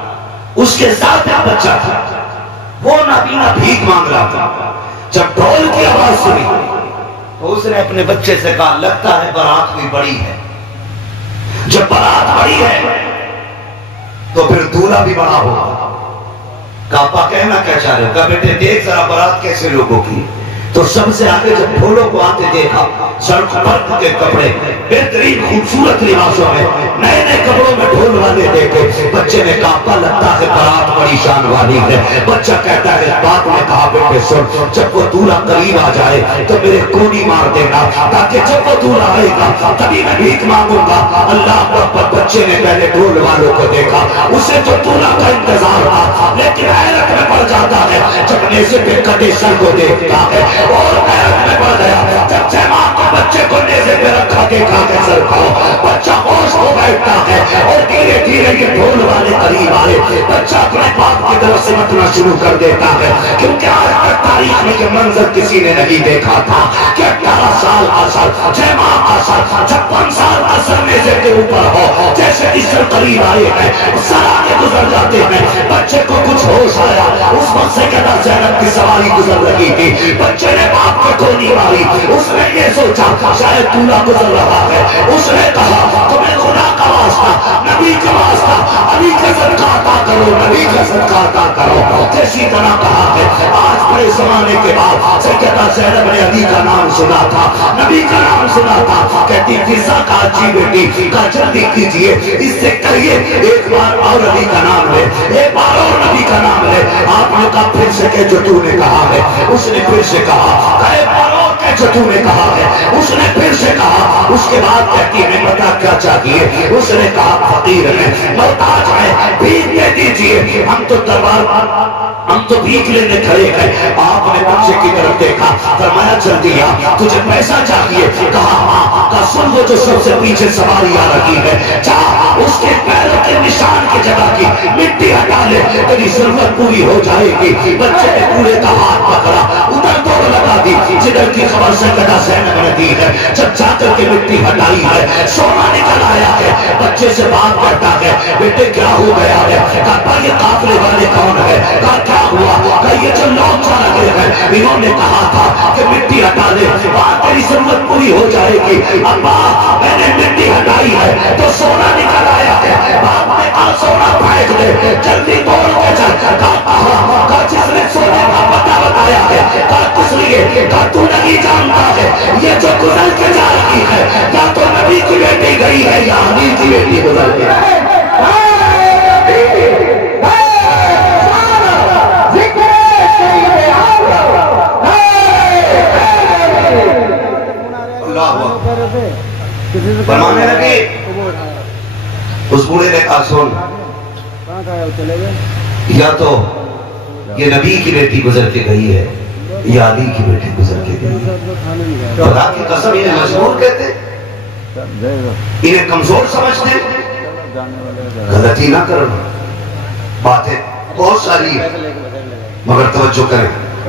اس کے ساتھ ایک بچہ تھا، وہ نابینا بھیک مانگ رہا تھا. جب ڈھول کی آواز سنی تو اس نے اپنے بچے سے کہا لگتا ہے بارات کوئی بڑی ہے. جب بارات بڑی ہے تو پھر دولہا بھی بڑا ہوگا. کعبہ کہنا کیا چاہ رہے ہو؟ کہا بیٹے دیکھ ذرا بارات کیسے لوگوں کی. تو سب سے آگے جب ڈھولوں کو آتے دیکھا، سڑک پر کے کپڑے بہترین خوبصورت لباسوں میں، نئے نئے کپڑوں میں ڈھول والے دیکھے. بچے نے کہا لگتا ہے بارات بڑی شان والی ہے. بچہ کہتا ہے باپ نے کہا بیٹے سن، جب وہ دولہا قریب آ جائے تو میرے کونی مار دینا، تاکہ جب وہ دولہا آئے گا تبھی میں بھیک مانگوں گا. اللہ اکبر. بچے نے پہلے ڈھول والوں کو دیکھا، اسے تو دولہا کا انتظار تھا، لیکن حیرت میں پڑ جاتا ہے جب نیزے پہ کٹے سر کو دیکھتا ہے، اور حیرت میں پڑ گیا جب جمع کو بچے کو نیزے پہ رکھا دیکھا کے سر کو. بچہ ہوش ہو بیٹھتا ہے اور دھیرے دھیرے یہ ڈھول والے قریب آئے. بچہ اپنے باپ کی طرف سے مٹنا شروع کر دیتا ہے، کیونکہ آج تک تاریخ میں یہ منظر کسی نے نہیں دیکھا تھا کہ 18 سال کا سر، جمع کا سر، 56 سال کا سر نیزے کے اوپر ہو. جیسے اس سے قریب آئے ہیں سر آگے گزر جاتے ہیں. بچے کو کچھ ہوش آیا، اس وقت سیدہ زینب کی سواری گزر رہی تھی. بچے نے باپ کو گولی ماری. اس نے یہ سوچا شاید دولہا گزر رہا ہے. اس نے کہا تمہیں خدا کا واسطہ، نبی کا واسطہ، علی کا صدقہ عطا کرو، نبی کا صدقہ عطا کرو. جیسی طرح کہا ہے آج بڑے زمانے کے بعد سیدہ زینب نے علی کا نام سنا تھا، نبی کا نام سنا تھا. کہتی فضا کا جی بیٹی کا جلدی کیجئے، اس سے کہیے ایک بار اور علی کا نام لے، ایک بار اور نبی کا نام لے. آپ نے کہا پھر سے کہ جو تو نے کہا ہے. اس نے پھر سے کہا جو تو نے کہا ہے. اس نے پھر سے کہا. اس کے بعد کہتی ہے بتا کیا چاہیے. اس نے کہا فقیر ہے، محتاج ہے، بھیک دے دیجئے. ہم تو دربار، ہم تو بھیک لینے کھڑے ہیں. آپ نے بچے کی طرف دیکھا، فرمایا جلدی آ، تجھے پیسہ چاہیے؟ کہا ہاں. کہا سن وہ جو سب سے پیچھے سواری آ رہی ہے، جا اس کے پیروں کے نشان کی جگہ کی مٹی ہٹا لے، تیری ضرورت پوری ہو جائے گی. بچے نے پورے کا ہاتھ پکڑا، ادھر دوڑ لگا دی. جدھر کی خبر سیدہ زینب نے دی ہے، جب جا کر کے مٹی ہٹائی ہے، سونا نکل آیا ہے. بچے سے بات کرتا ہے بیٹے کیا ہو گیا ہے؟ کہا یہ قافلے والے کون ہے؟ کہا کیا ہوا؟ کہا یہ جو لوگ چل رہے ہیں انہوں نے کہا تھا کہ مٹی ہٹا لے، وہاں تیری ضرورت پوری ہو جائے گی. ابا میں نے مٹی ہٹائی ہے تو سونا نکل آیا ہے. باپ نے کہا سونا پھینک دے، جلدی توڑ کے چل. کہا جس نے سونے کا پتہ بتایا ہے، کہا کس لیے؟ کہا تو نہیں جانتا ہے یہ جو گزر کے جا رہی ہے یا تو نبی کی بیٹی گئی ہے یا علی کی بیٹی گزر کے ہے. فرمانے لگے اس بوڑھے نے کہا سن، یا تو یہ نبی کی بیٹی گزر کے گئی ہے یا علی کی بیٹی گزر کے گئی ہے. خدا کی قسم انہیں مجبور کہتے، انہیں کمزور سمجھتے. غلطی نہ کرو، باتیں بہت ساری ہے مگر توجہ کریں.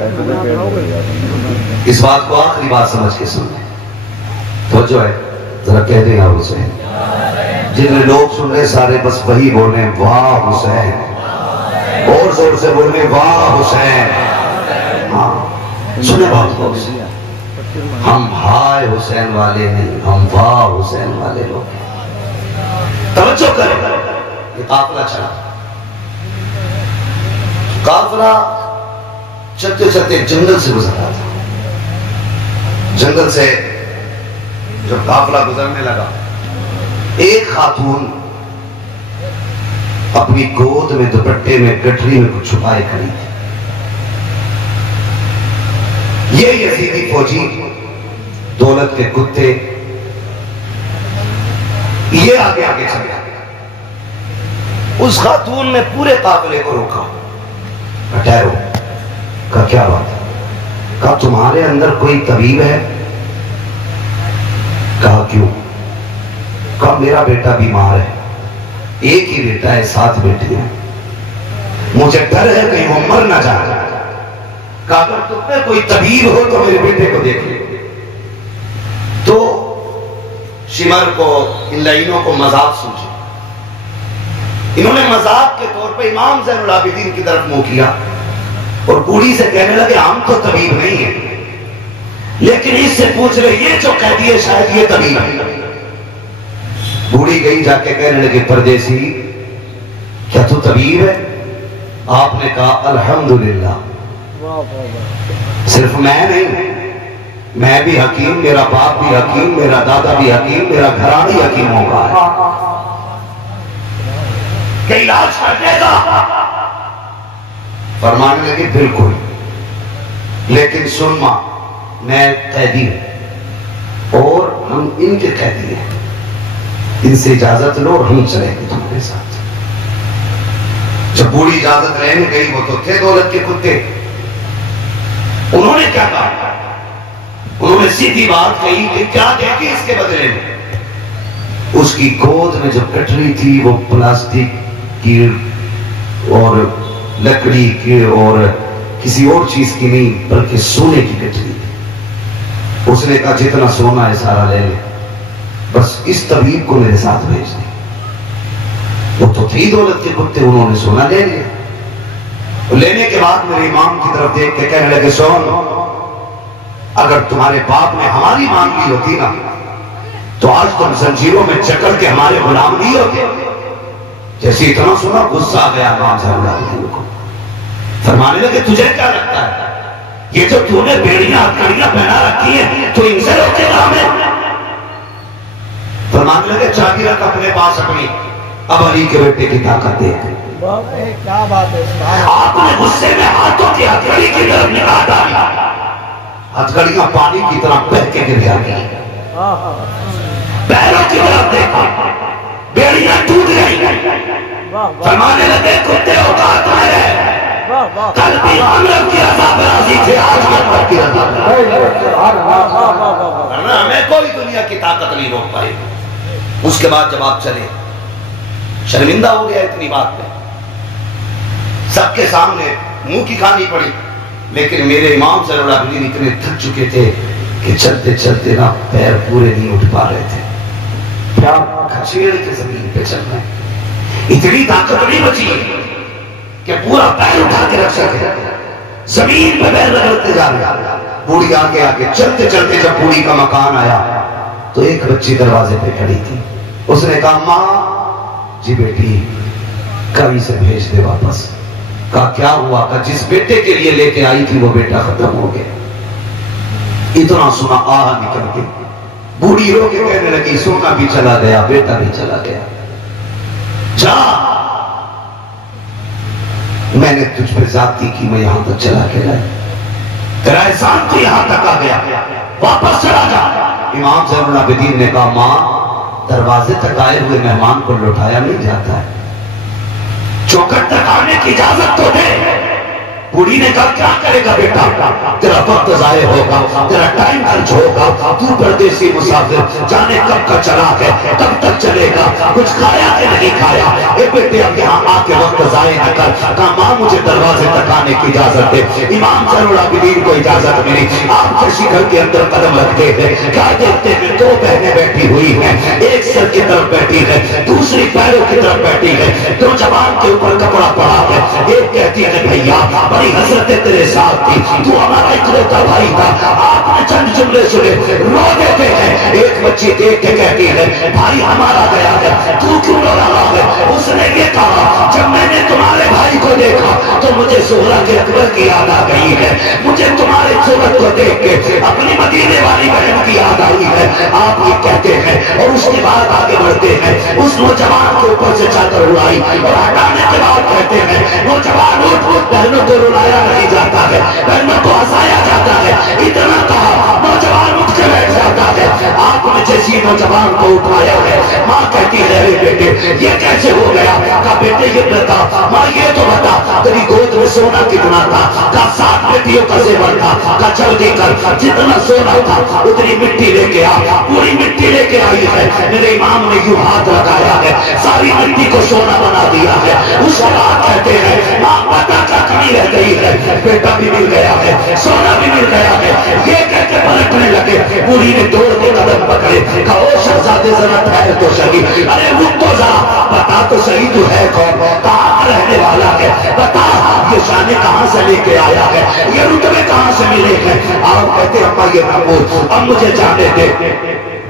اس بات کو آخری بات سمجھ کے سن لیں. توجہ ہے ذرا کہہ دیں آپ حسین. جن لوگ سن رہے سارے بس وہی بولنے واہ حسین. اور زور سے بولنے واہ حسین. ہاں سنے بات کو. ہم ہائے حسین والے نہیں، ہم واہ حسین والے لوگ ہیں. توجہ کریں. یہ قافلہ چلا. قافلہ چلتے چلتے جنگل سے گزر رہا تھا. جنگل سے جب قافلہ گزرنے لگا، ایک خاتون اپنی گود میں دوپٹے میں گٹری میں کچھ چھپائے کھڑی تھی. یہ یزیدی فوجی، دولت کے کتے، یہ آگے آگے چلے. اس خاتون نے پورے قافلے کو روکا. ٹھہرو. کہا کیا بات ہے؟ کہا تمہارے اندر کوئی طبیب ہے؟ کہا کیوں؟ کہا میرا بیٹا بیمار ہے. ایک ہی بیٹا ہے، 7 بیٹے ہیں. مجھے ڈر ہے کہیں وہ مر نہ جائے. کہا اگر تم میں کوئی طبیب ہو تو میرے بیٹے کو دیکھ لے. تو شمر کو، ان لائنوں کو مذاق سمجھے. انہوں نے مذاق کے طور پہ امام زین العابدین کی طرف منہ کیا اور بوڑھی سے کہنے لگے ہم تو طبیب نہیں ہیں، لیکن اس سے پوچھ لے یہ جو کہہ دیے شاید یہ طبیب ہے. بوڑھی گئی جا کے کہنے لگے پردیسی کیا تو طبیب ہے؟ آپ نے کہا الحمدللہ. صرف میں نہیں، میں بھی حکیم، میرا باپ بھی حکیم، میرا دادا بھی حکیم، میرا گھرانہ بھی حکیم ہوگا ہے. کہ علاج کرنے کا فرمانے لگے بالکل، لیکن سن ماں میں قیدی ہوں اور ہم ان کے قیدی ہیں، ان سے اجازت لو اور ہم چلیں گے تمہارے ساتھ. جب بوڑھی اجازت لینے گئی، وہ تو تھے دولت کے کتے. انہوں نے کیا کہا؟ انہوں نے سیدھی بات کہی کہ کیا دے گی اس کے بدلے میں؟ اس کی گود میں جو کٹری تھی وہ پلاسٹک کی اور لکڑی کی اور کسی اور چیز کی نہیں بلکہ سونے کی کٹری تھی. اس نے کہا جتنا سونا ہے سارا لے لے، بس اس طبیب کو میرے ساتھ بھیج دیں. وہ تو تھی دولت کے کتے، انہوں نے سونا لے لیا. لینے کے بعد میرے امام کی طرف دیکھ کے کہنے لگے سون، اگر تمہارے باپ نے ہماری مانگ لی ہوتی نا تو آج تم زنجیروں میں جکڑ کے ہمارے غلام نہیں ہوتے. جیسے اتنا سنا غصہ آ گیا امام زین کو. فرمانے لگے تجھے کیا لگتا ہے یہ جو تو نے بیڑیاں ہتھکڑیاں پہنا رکھی ہیں تو ان سے روکے گا ہمیں؟ فرمانے لگے چابی رکھ اپنے پاس اپنی، اب علی کے بیٹے کی طاقت دیکھ. کیا بات ہے. آپ نے غصے میں ہاتھوں کی ہتھکڑی کی طرف نگاہ ڈالی، ہتھکڑیاں پانی کی طرح بہہ کے گر جاتی. پیروں کی طرف دیکھا، بیڑیاں ٹوٹ گئی. فرمانے لگے کتے اوقات ہے، کل بھی عمر کی رضا پر راضی تھے، آج محمد کی رضا پر. ہمیں کوئی دنیا کی طاقت نہیں روک پائے. اس کے بعد جب آپ چلے، شرمندہ ہو گیا اتنی بات پہ، سب کے سامنے منہ کی کھانی پڑی. لیکن میرے امام صلی اللہ علیہ وسلم اتنے تھک چکے تھے کہ چلتے چلتے نا پیر پورے نہیں اٹھ پا رہے تھے. کیا کھچیڑ کے زمین پہ چل رہے ہیں. اتنی طاقت نہیں بچی کہ پورا پیر اٹھا کے رکھ سکے. زمین پہ پیر رگڑتے جا رہے. بوڑھی آگے آگے چلتے چلتے جب بوڑھی کا مکان آیا تو ایک بچی دروازے پہ کھڑی تھی. اس نے کہا ماں جی بیٹی کبھی سے بھیج دے واپس. کہا کیا ہوا؟ کہا جس بیٹے کے لیے لے کے آئی تھی وہ بیٹا ختم ہو گیا. اتنا سنا آہ نکل کے بوڑھی رو کے کہنے لگی سونا بھی چلا گیا، بیٹا بھی چلا گیا. جا، میں نے تجھ پہ زیادتی کی، میں یہاں تک چلا کے لائی، تیرا احسان تو یہاں تک آ گیا، واپس چلا جا. امام زین العابدین نے کہا ماں دروازے تک آئے ہوئے مہمان کو لوٹایا نہیں جاتا ہے، چوکھٹ تک آنے کی اجازت تو دے. بوڑھی نے کہا کیا کرے گا بیٹا، تیرا وقت ضائع ہوگا، تیرا ٹائم خرچ ہوگا، تو پردیسی مسافر جانے کب کا چلا ہے، کب تک چلے گا، کچھ کھایا کہ نہیں کھایا؟ اے بیٹے اب یہاں آ کے وقت ضائع نہ کر۔ کہا ماں مجھے دروازے تک آنے کی اجازت دے۔ امام زین العابدین کو اجازت ملی، آپ کسی گھر کے اندر قدم رکھتے ہیں، کیا دیکھتے ہیں دو بہنیں بیٹھی ہوئی ہیں، ایک سر کی طرف بیٹھی ہے، دوسری پیروں کی طرف بیٹھی ہے، دو زبان کے اوپر کپڑا پڑا ہے۔ ایک کہتی ہے بھیا بڑی حسرتیں تیرے ساتھ تھی، تو ہمارا اکلوتا بھائی تھا، آپ نے چند جملے سنے رو دیتے ہیں۔ ایک بچی دیکھ کے کہتی ہے بھائی ہمارا گیا ہے، تو کیوں رو رہا ہے؟ اس نے یہ کہا جب میں نے تمہارے بھائی کو دیکھا تو مجھے زہرا کے اکبر کی یاد آ گئی ہے، مجھے تمہاری صورت کو دیکھ کے اپنی مدینے والی بہن کی یاد آئی ہے۔ آپ یہ کہتے ہیں اور اس کے بعد آگے بڑھتے ہیں، اس نوجوان کے اوپر سے چادر اڑائی اور ہٹانے کے بعد کہتے ہیں نوجوان اٹھ، بہنوں کو رلایا نہیں جاتا ہے، بہنوں کو ہنسایا جاتا ہے، اتنا کہا نوجوان اٹھ کے بیٹھ جاتا ہے۔ آپ نے جیسی نوجوان کو اٹھایا ہے، ماں کہتی ہے ارے بیٹے یہ کیسے ہو گیا؟ کہا بیٹے یہ بتا، ماں یہ تو بتا تیری گود میں سونا کتنا تھا؟ کہا 7 بیٹیوں کا زیور تھا۔ کہا جلدی کر جتنا سونا تھا اتنی مٹی لے کے آ۔ پوری مٹی لے کے آئی ہے، میرے امام نے یوں ہاتھ لگایا ہے، ساری مٹی کو سونا بنا دیا ہے۔ اس کے بعد کہتے ہیں ماں پتا کیا کمی رہ گئی ہے؟ بیٹا بھی مل گیا ہے، سونا بھی مل گیا ہے۔ یہ کہہ کے پلٹنے لگے، بوڑھی نے دوڑ کے قدم پکڑے، کہا او شہزادے ذرا ٹھہر تو صحیح، ارے رک تو ذرا، بتا تو صحیح تو ہے کون، کہاں کا رہنے والا ہے، بتا یہ شانے کہاں سے لے کے آیا ہے، یہ رتبے کہاں سے ملے ہیں؟ آپ کہتے اپا یہ نہ بول، اب مجھے جانے دے۔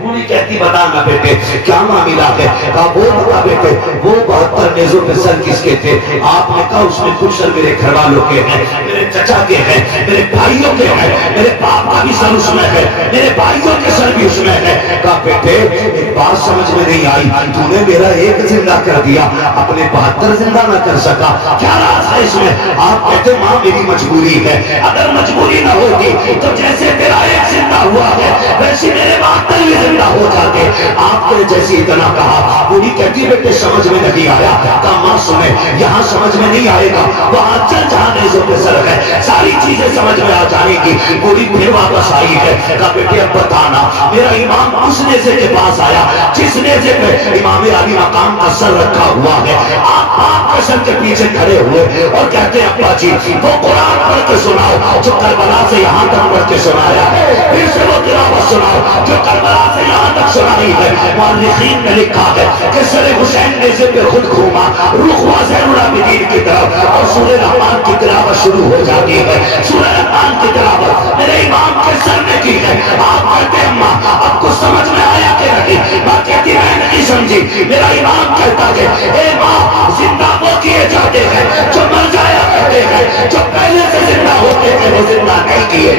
بوڑھی کہتی بتا نا بیٹے کیا معاملہ ہے؟ کہا وہ بتا بیٹے وہ 72 نیزوں پہ سر کس کے تھے؟ آپ نے کہا اس میں کچھ سر میرے گھر والوں کے ہیں، میرے چچا کے ہیں، میرے بھائیوں کے ہیں، میرے باپ کا بھی سر اس میں ہے، میرے بھائیوں کے سر بھی اس میں ہے۔ کہا بیٹے ایک بات سمجھ میں نہیں آئی، تو نے میرا ایک زندہ کر دیا، اپنے 72 زندہ نہ کر سکا، کیا راز ہے اس میں؟ آپ کہتے ماں میری مجبوری ہے، اگر مجبوری نہ ہوتی تو جیسے تیرا ایک زندہ ہوا ہے ویسے میرے 72 بھی زندہ ہو جاتے۔ آپ نے جیسی اتنا کہا، بوڑھی کہتی بیٹے سمجھ میں نہیں آیا۔ کہا ماں سنے یہاں سمجھ میں نہیں آئے گا، وہاں چل جہاں نیزوں پہ سر ہے ساری چیزیں سمجھ میں آ جائے گی۔ بوڑھی پھر واپس آئی ہے، کہا بیٹے اب بتانا میرا امام اس نیزے کے پاس آیا جس نیزے پہ امام علی مقام کا سر رکھا ہوا ہے۔ آپ کے سر کے پیچھے کھڑے ہوئے اور کہتے ابا جی وہ قرآن پڑھ کے سناؤ جو کربلا سے یہاں تک پڑھ کے سنایا ہے، پھر سے وہ تلاوت سناؤ جو کربلا سے یہاں تک سنائی ہے۔ مؤرخین نے لکھا ہے کہ سر حسین نیزے پہ خود گھوما، رخ ہوا زین العابدین کی طرف اور سورہ رحمان کی تلاوت شروع ہو جاتی ہے۔ سورہ رحمان کی تلاوت میرے امام کے سر نے کی ہے۔ آپ کہتے ہیں ماں اب کچھ سمجھ میں آیا کہ نہیں؟ ماں کہتی میں نہیں سمجھی۔ میرا امام کہتا ہے اے ماں زندہ وہ کیے جاتے ہیں جو مر جایا کرتے ہیں، جو پہلے سے زندہ ہوتے ہیں وہ زندہ نہیں کیے۔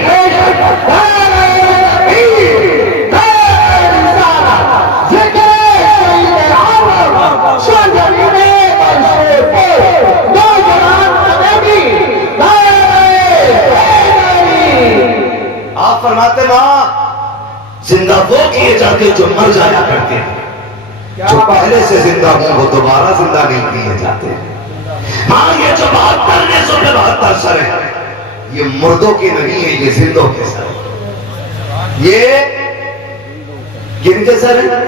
آپ فرماتے ماں زندہ وہ کیے جاتے جو مر جایا کرتے ہیں، جو پہلے سے زندہ ہوں وہ دوبارہ زندہ نہیں کیے جاتے۔ ہاں یہ جو 72 نیزوں پہ 72 سر ہے یہ مردوں کی نہیں ہے، یہ زندوں کے سر ہے۔ یہ کن کے سر ہے؟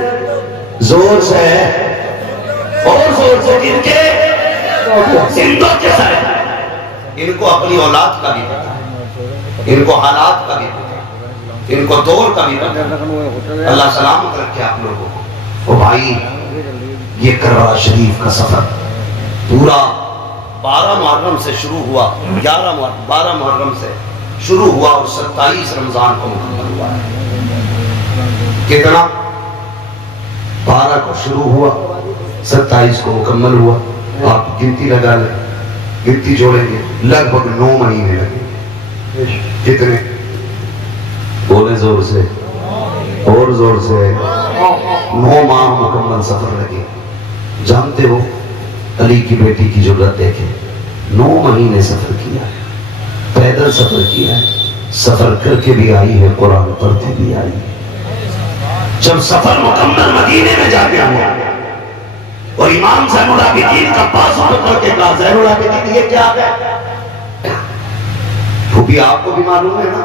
زور سے ہے اور زور سے کن کے؟ زندوں کے سر ہے۔ ان کو اپنی اولاد کا بھی پتا ہے، ان کو حالات کا بھی پتا ہے، ان کو دور کا بھی پتا ہے۔ اللہ سلامت رکھے آپ لوگوں کو۔ بھائی یہ کربلا شریف کا سفر پورا 12 محرم سے شروع ہوا، 12 محرم سے شروع ہوا اور 27 رمضان کو مکمل ہوا ہے۔ کتنا؟ 12 کو شروع ہوا 27 کو مکمل ہوا۔ آپ گنتی لگا لیں، گنتی جوڑیں گے لگ بھگ 9 مہینے لگے۔ کتنے؟ بولے زور سے اور زور سے 9 ماہ مکمل سفر لگے۔ جانتے ہو علی کی بیٹی کی جرأت دیکھیں، 9 مہینے سفر کیا ہے، پیدل سفر کیا ہے، سفر کر کے بھی آئی ہے، قرآن پڑھتے بھی آئی ہے۔ جب سفر مکمل مدینے میں جا کے ہوا اور امام زین العابدین کا پاس پکڑ کے کہا زین العابدین یہ کیا ہے؟ پھوپھی آپ کو بھی معلوم ہے نا،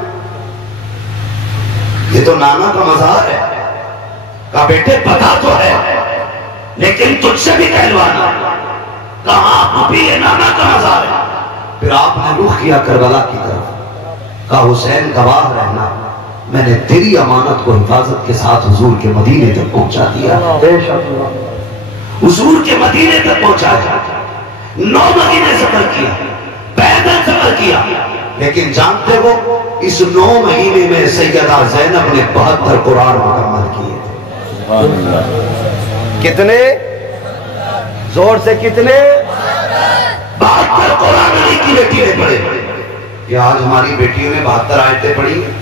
یہ تو نانا کا مزار ہے. کہا بیٹے پتا تو ہے لیکن تجھ سے بھی کہلوانا. کہاں پھوپھی یہ نانا کا مزار ہے. پھر آپ نے رخ کیا کربلا کی طرف. کہا حسین گواہ رہنا، میں نے تیری امانت کو حفاظت کے ساتھ حضور کے مدینے تک پہنچا دیا. حضور کے مدینے تک پہنچا دیا. 9 مہینے سفر کیا، پیدل سفر کیا، لیکن جانتے ہو اس 9 مہینے میں سیدہ زینب نے 72 قرآن مکمل کیے تھے. کتنے؟ زور سے کتنے؟ 72 قرآن علی کی بیٹی نے پڑھے. یہ آج ہماری بیٹیوں نے 72 آیتیں پڑھی ہیں،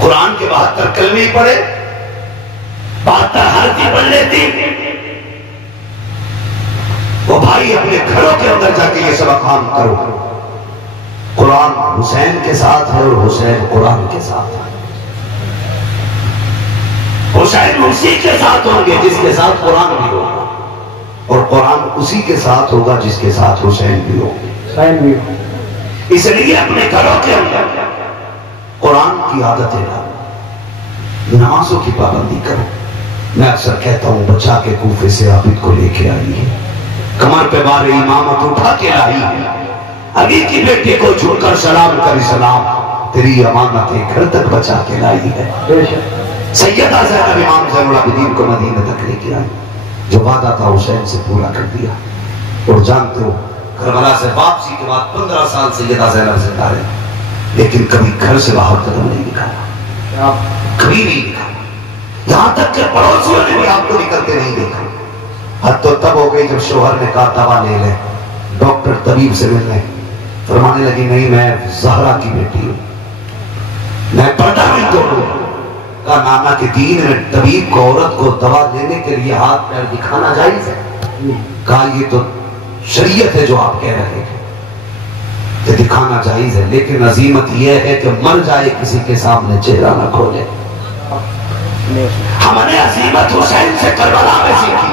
قرآن کے 72 کلمے پڑھے، 72 حرفی پڑھ لیتی. وہ بھائی اپنے گھروں کے اندر جا کے یہ سبق عام کرو. قرآن حسین کے ساتھ ہے اور حسین قرآن کے ساتھ ہے. حسین اسی کے ساتھ ہوں گے جس کے ساتھ قرآن بھی ہوگا، اور قرآن اسی کے ساتھ ہوگا جس کے ساتھ حسین بھی ہوگا. اس لیے اپنے گھروں کے اندر قرآن کی عادتیں ڈالو، نمازوں کی پابندی کرو. میں اکثر کہتا ہوں بچا کے کوفے سے عابد کو لے کے آئی ہے، کمر پہ بار امامت اٹھا کے لائی ہے. علی کی بیٹی کو جھک کر سلام کر سلام، تیری امانتیں گھر تک بچا کے لائی ہے. سیدہ زینب امام زین العابدین کو مدینہ تک لے کے آئی، جو وعدہ تھا حسین سے پورا کر دیا. اور جانتے ہو کربلا سے واپسی کے بعد 15 سال سیدہ زینب زندہ رہی، لیکن کبھی گھر سے باہر قدم نہیں نکالا، کبھی نہیں نکالا. یہاں تک کہ پڑوسیوں نے بھی آپ کو نکلتے نہیں دیکھا. حد تو تب ہو گئی جب شوہر نے کہا دوا لے لے. ڈاکٹر طبیب سے ملنے، فرمانے لگی نہیں میں زہرا کی بیٹی ہوں، میں پردہ نہیں توڑوں. کہا نانا کے دین میں طبیب کو عورت کو دوا دینے کے لیے ہاتھ پیر دکھانا جائز ہے؟ کہا یہ تو شریعت ہے جو آپ کہہ رہے ہیں کہ دکھانا جائز ہے، لیکن عظیمت یہ ہے کہ مر جائے کسی کے سامنے چہرہ نہ کھولے. ہم نے عظیمت حسین سے کربلا میں سیکھی.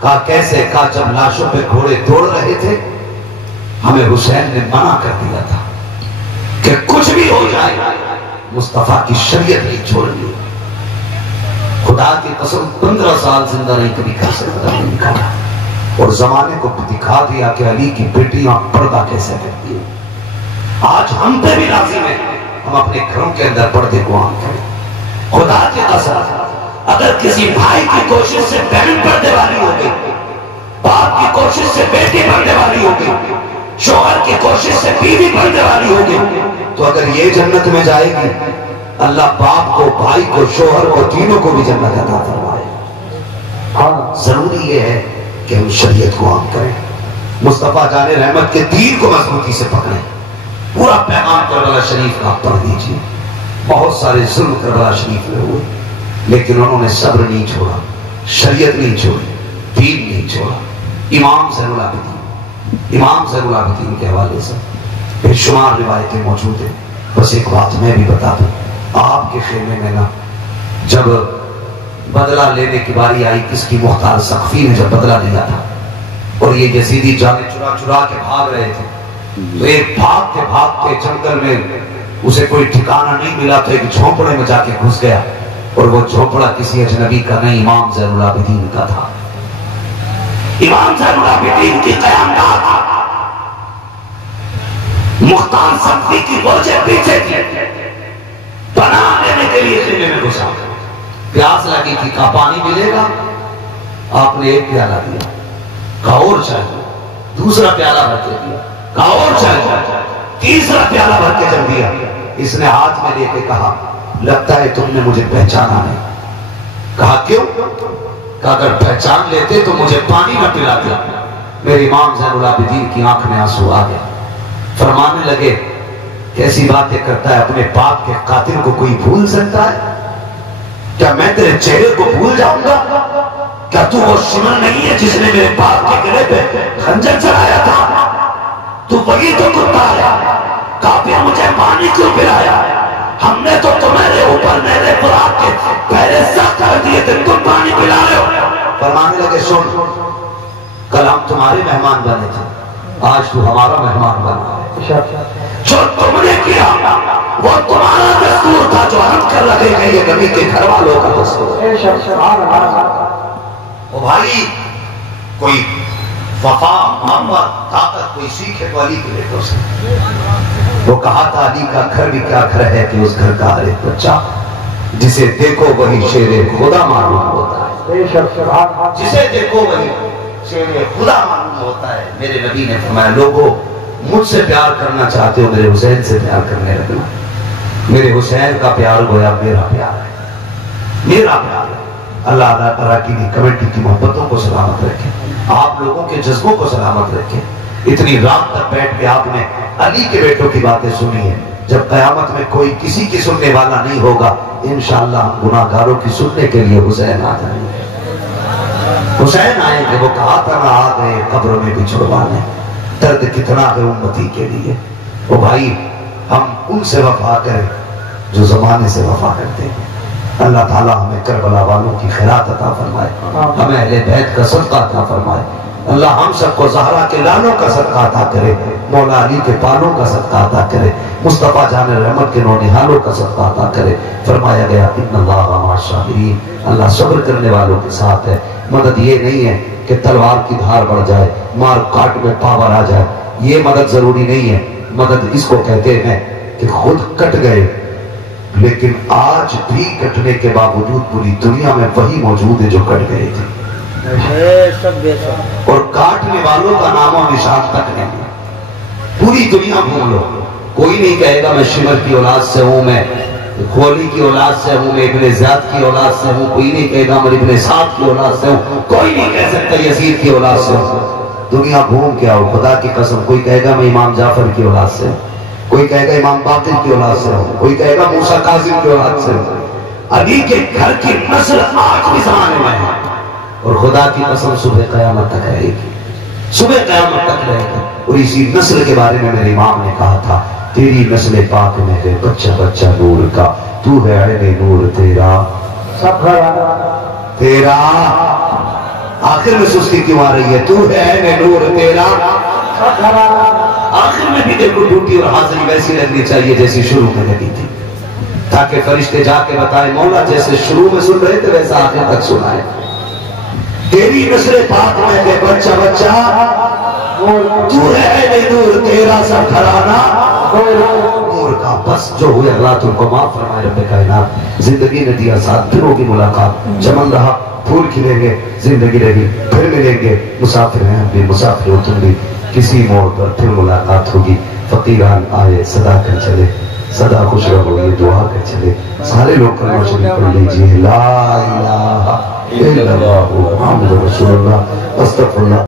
کہا کیسے؟ کہا جب لاشوں پہ گھوڑے دوڑ رہے تھے ہمیں حسین نے منع کر دیا تھا کہ کچھ بھی ہو جائے مصطفیٰ کی شریعت نہیں چھوڑنی. خدا کی قسم 15 سال زندہ نہیں، کبھی گھر سے قدم نہیں نکالا، اور زمانے کو دکھا دیا کہ علی کی بیٹیاں پردہ کیسے کرتی ہیں. آج ہم پہ بھی لازم ہے ہم اپنے گھروں کے اندر پردے کو عام کریں. خدا کی قسم اگر کسی بھائی کی کوشش سے بہن پردے والی ہوگی، باپ کی کوشش سے بیٹی پردے والی ہوگی، شوہر کی کوشش سے بیوی پردے والی ہوگی، تو اگر یہ جنت میں جائے گی اللہ باپ کو، بھائی کو، شوہر کو، تینوں کو بھی جنت عطا فرمائے. ہاں ضروری یہ ہے کہ ہم شریعت کو عام کریں، مصطفیٰ جان رحمت کے دین کو مضبوطی سے پکڑیں. پورا پیغام کربلا شریف کا پڑھ دیجیے. بہت سارے ظلم کربلا شریف میں ہوئے، لیکن انہوں نے صبر نہیں چھوڑا، شریعت نہیں چھوڑی، دین نہیں چھوڑا. امام زین العابدین کے حوالے سے بے شمار روایتیں موجود ہیں. بس ایک بات میں بھی بتا دوں، آپ کے خیمے میں نا جب بدلہ لینے کی باری آئی، کس کی؟ مختار سقفی نے جب بدلہ لیا تھا اور یہ یزیدی جانے چرا کے بھاگ رہے تھے، تو ایک بھاگتے جنگل میں اسے کوئی ٹھکانہ نہیں ملا تو ایک جھونپڑے میں جا کے گھس گیا، اور وہ جھونپڑا کسی اجنبی کا نہیں، امام زین العابدین کا تھا. امام زین العابدین کی قیامت مختار سقفی کی فوجیں پیچھے تھی، پناہ لینے کے لیے خیمے میں گھسا. پیاس لگی تھی، کہا پانی ملے گا؟ آپ نے ایک پیالہ دیا، کہا اور چاہیے. دوسرا پیالہ بھر کے دیا، کہا اور چاہیے. تیسرا پیالہ بھر کے جب دیا، اس نے ہاتھ میں لے کے کہا لگتا ہے تم نے مجھے پہچانا نہیں. کہا کیوں؟ کہا اگر پہچان لیتے تو مجھے پانی نہ پلاتے. میرے امام زین العابدین کی آنکھ میں آنسو آ گیا. فرمانے لگے کیسی باتیں کرتا ہے، اپنے باپ کے قاتل کو کوئی بھول سکتا ہے؟ کیا میں تیرے چہرے کو بھول جاؤں گا؟ کیا تو وہ شمر نہیں ہے جس نے میرے باپ کے گلے پہ خنجر چڑھایا تھا؟ تو وہی تو کتا ہے. کہا پھر مجھے پانی کیوں پلایا؟ ہم نے تو تمہارے اوپر میرے برات کے پہلے سخت کر دیے تھے، تم پانی پلا رہے ہو. فرمانے لگے سن، کل ہم تمہارے مہمان بنے تھے، آج تو ہمارا مہمان بنا ہے. جو تم نے کیا وہ تمہارا دستور تھا، جو ہم کر رہے ہیں یہ نبی کے گھر والوں کا دستور۔ او بھائی، کوئی وفا، محبت، طاقت کوئی سیکھے تو علی کے بیٹوں سے۔ وہ کہا تھا علی کا گھر بھی کیا گھر ہے کہ اس گھر کا ہر ایک بچہ جسے دیکھو وہی شیر خدا معلوم ہوتا ہے، جسے دیکھو وہی شیر خدا معلوم ہوتا ہے۔ میرے نبی نے فرمایا لوگوں مجھ سے پیار کرنا چاہتے ہو میرے حسین سے پیار کرنے لگنا۔ میرے حسین کا پیار گویا میرا پیار ہے، میرا پیار ہے۔ اللہ تعالیٰ کی کمیٹی کی محبتوں کو سلامت رکھے، آپ لوگوں کے جذبوں کو سلامت رکھے۔ اتنی رات تک بیٹھ کے آپ نے علی کے بیٹوں کی باتیں سنی ہیں۔ جب قیامت میں کوئی کسی کی سننے والا نہیں ہوگا، انشاءاللہ ہم گناہ گاروں کی سننے کے لیے حسین آ جائیں گے، حسین آئیں گے۔ وہ کہا تھا نہ آ گئے قبروں میں بھی چھڑوانے، درد کتنا ہے امتی کے لیے۔ وہ بھائی ہم ان سے وفا کریں جو زمانے سے وفا کرتے ہیں۔ اللہ تعالیٰ ہمیں کربلا والوں کی خیرات عطا فرمائے، ہمیں اہل بیت کا صدقہ عطا فرمائے۔ اللہ ہم سب کو زہرا کے لالوں کا صدقہ عطا کرے، مولا علی کے پالوں کا صدقہ عطا کرے، مصطفیٰ جان رحمت کے نونہالوں کا صدقہ عطا کرے۔ فرمایا گیا ان اللہ مع الصابرین، اللہ صبر کرنے والوں کے ساتھ ہے۔ مدد یہ نہیں ہے کہ تلوار کی دھار بڑھ جائے، مار کاٹ میں پاور آ جائے، یہ مدد ضروری نہیں ہے۔ مدد اس کو کہتے ہیں کہ خود کٹ گئے لیکن آج بھی کٹنے کے باوجود پوری دنیا میں وہی موجود ہے جو کٹ گئے تھے، اور کاٹنے والوں کا نام و نشان تک نہیں۔ پوری دنیا گھوم لو، کوئی نہیں کہے گا میں شمر کی اولاد سے ہوں، میں خولی کی اولاد سے ہوں، میں ابن زیاد کی اولاد سے ہوں۔ کوئی نہیں کہے گا میں ابن سعد کی اولاد سے ہوں، کوئی نہیں کہہ سکتا یزید کی اولاد سے ہوں۔ دنیا گھوم کے آؤ، خدا کی قسم، کوئی کہے گا میں امام جعفر کی اولاد سے ہوں، کوئی کہے گا امام باقر کی اولاد سے ہوں، کوئی کہے گا موسیٰ کاظم کی اولاد سے ہوں۔ علی کے گھر کی نسل آج بھی زمانے میں ہے، اور خدا کی قسم صبح قیامت تک رہے گی، صبح قیامت تک رہے گی۔ اور اسی نسل کے بارے میں میرے امام نے کہا تھا تیری نسل پاک میں ہے بچہ بچہ نور کا، تو ہے عین نور تیرا تیرا۔ آخر میں سستی کیوں آ رہی ہے؟ تو ہے عین نور تیرا۔ آخر میں بھی دیکھو ڈیوٹی اور حاضری ویسی لگنی چاہیے جیسی شروع میں لگی تھی، تاکہ فرشتے جا کے بتائیں مولا جیسے شروع میں سن رہے تھے ویسا آخر تک سنائے۔ تیری نسل پاک میں ہے بچہ بچہ تو ہے عین نور تیرا، سب گھرانا نور کا۔ بس جو ہوئے اللہ تم کو معاف فرمائے رب کائنات۔ زندگی نے دیا ساتھ، پھر ہوگی ملاقات، چمن رہا پھول کھلیں گے، زندگی رہی پھر ملیں گے، مسافر ہیں ہم بھی، مسافر ہو تم بھی، کسی موڑ پر پھر ملاقات ہوگی۔ فقیران آئے صدا کر چلے، صدا خوش رہو یہ دعا کر چلے۔ سارے لوگ کلمہ شریف پڑھ لیجیے، لا الہ الا اللہ محمد رسول اللہ، استغفر اللہ۔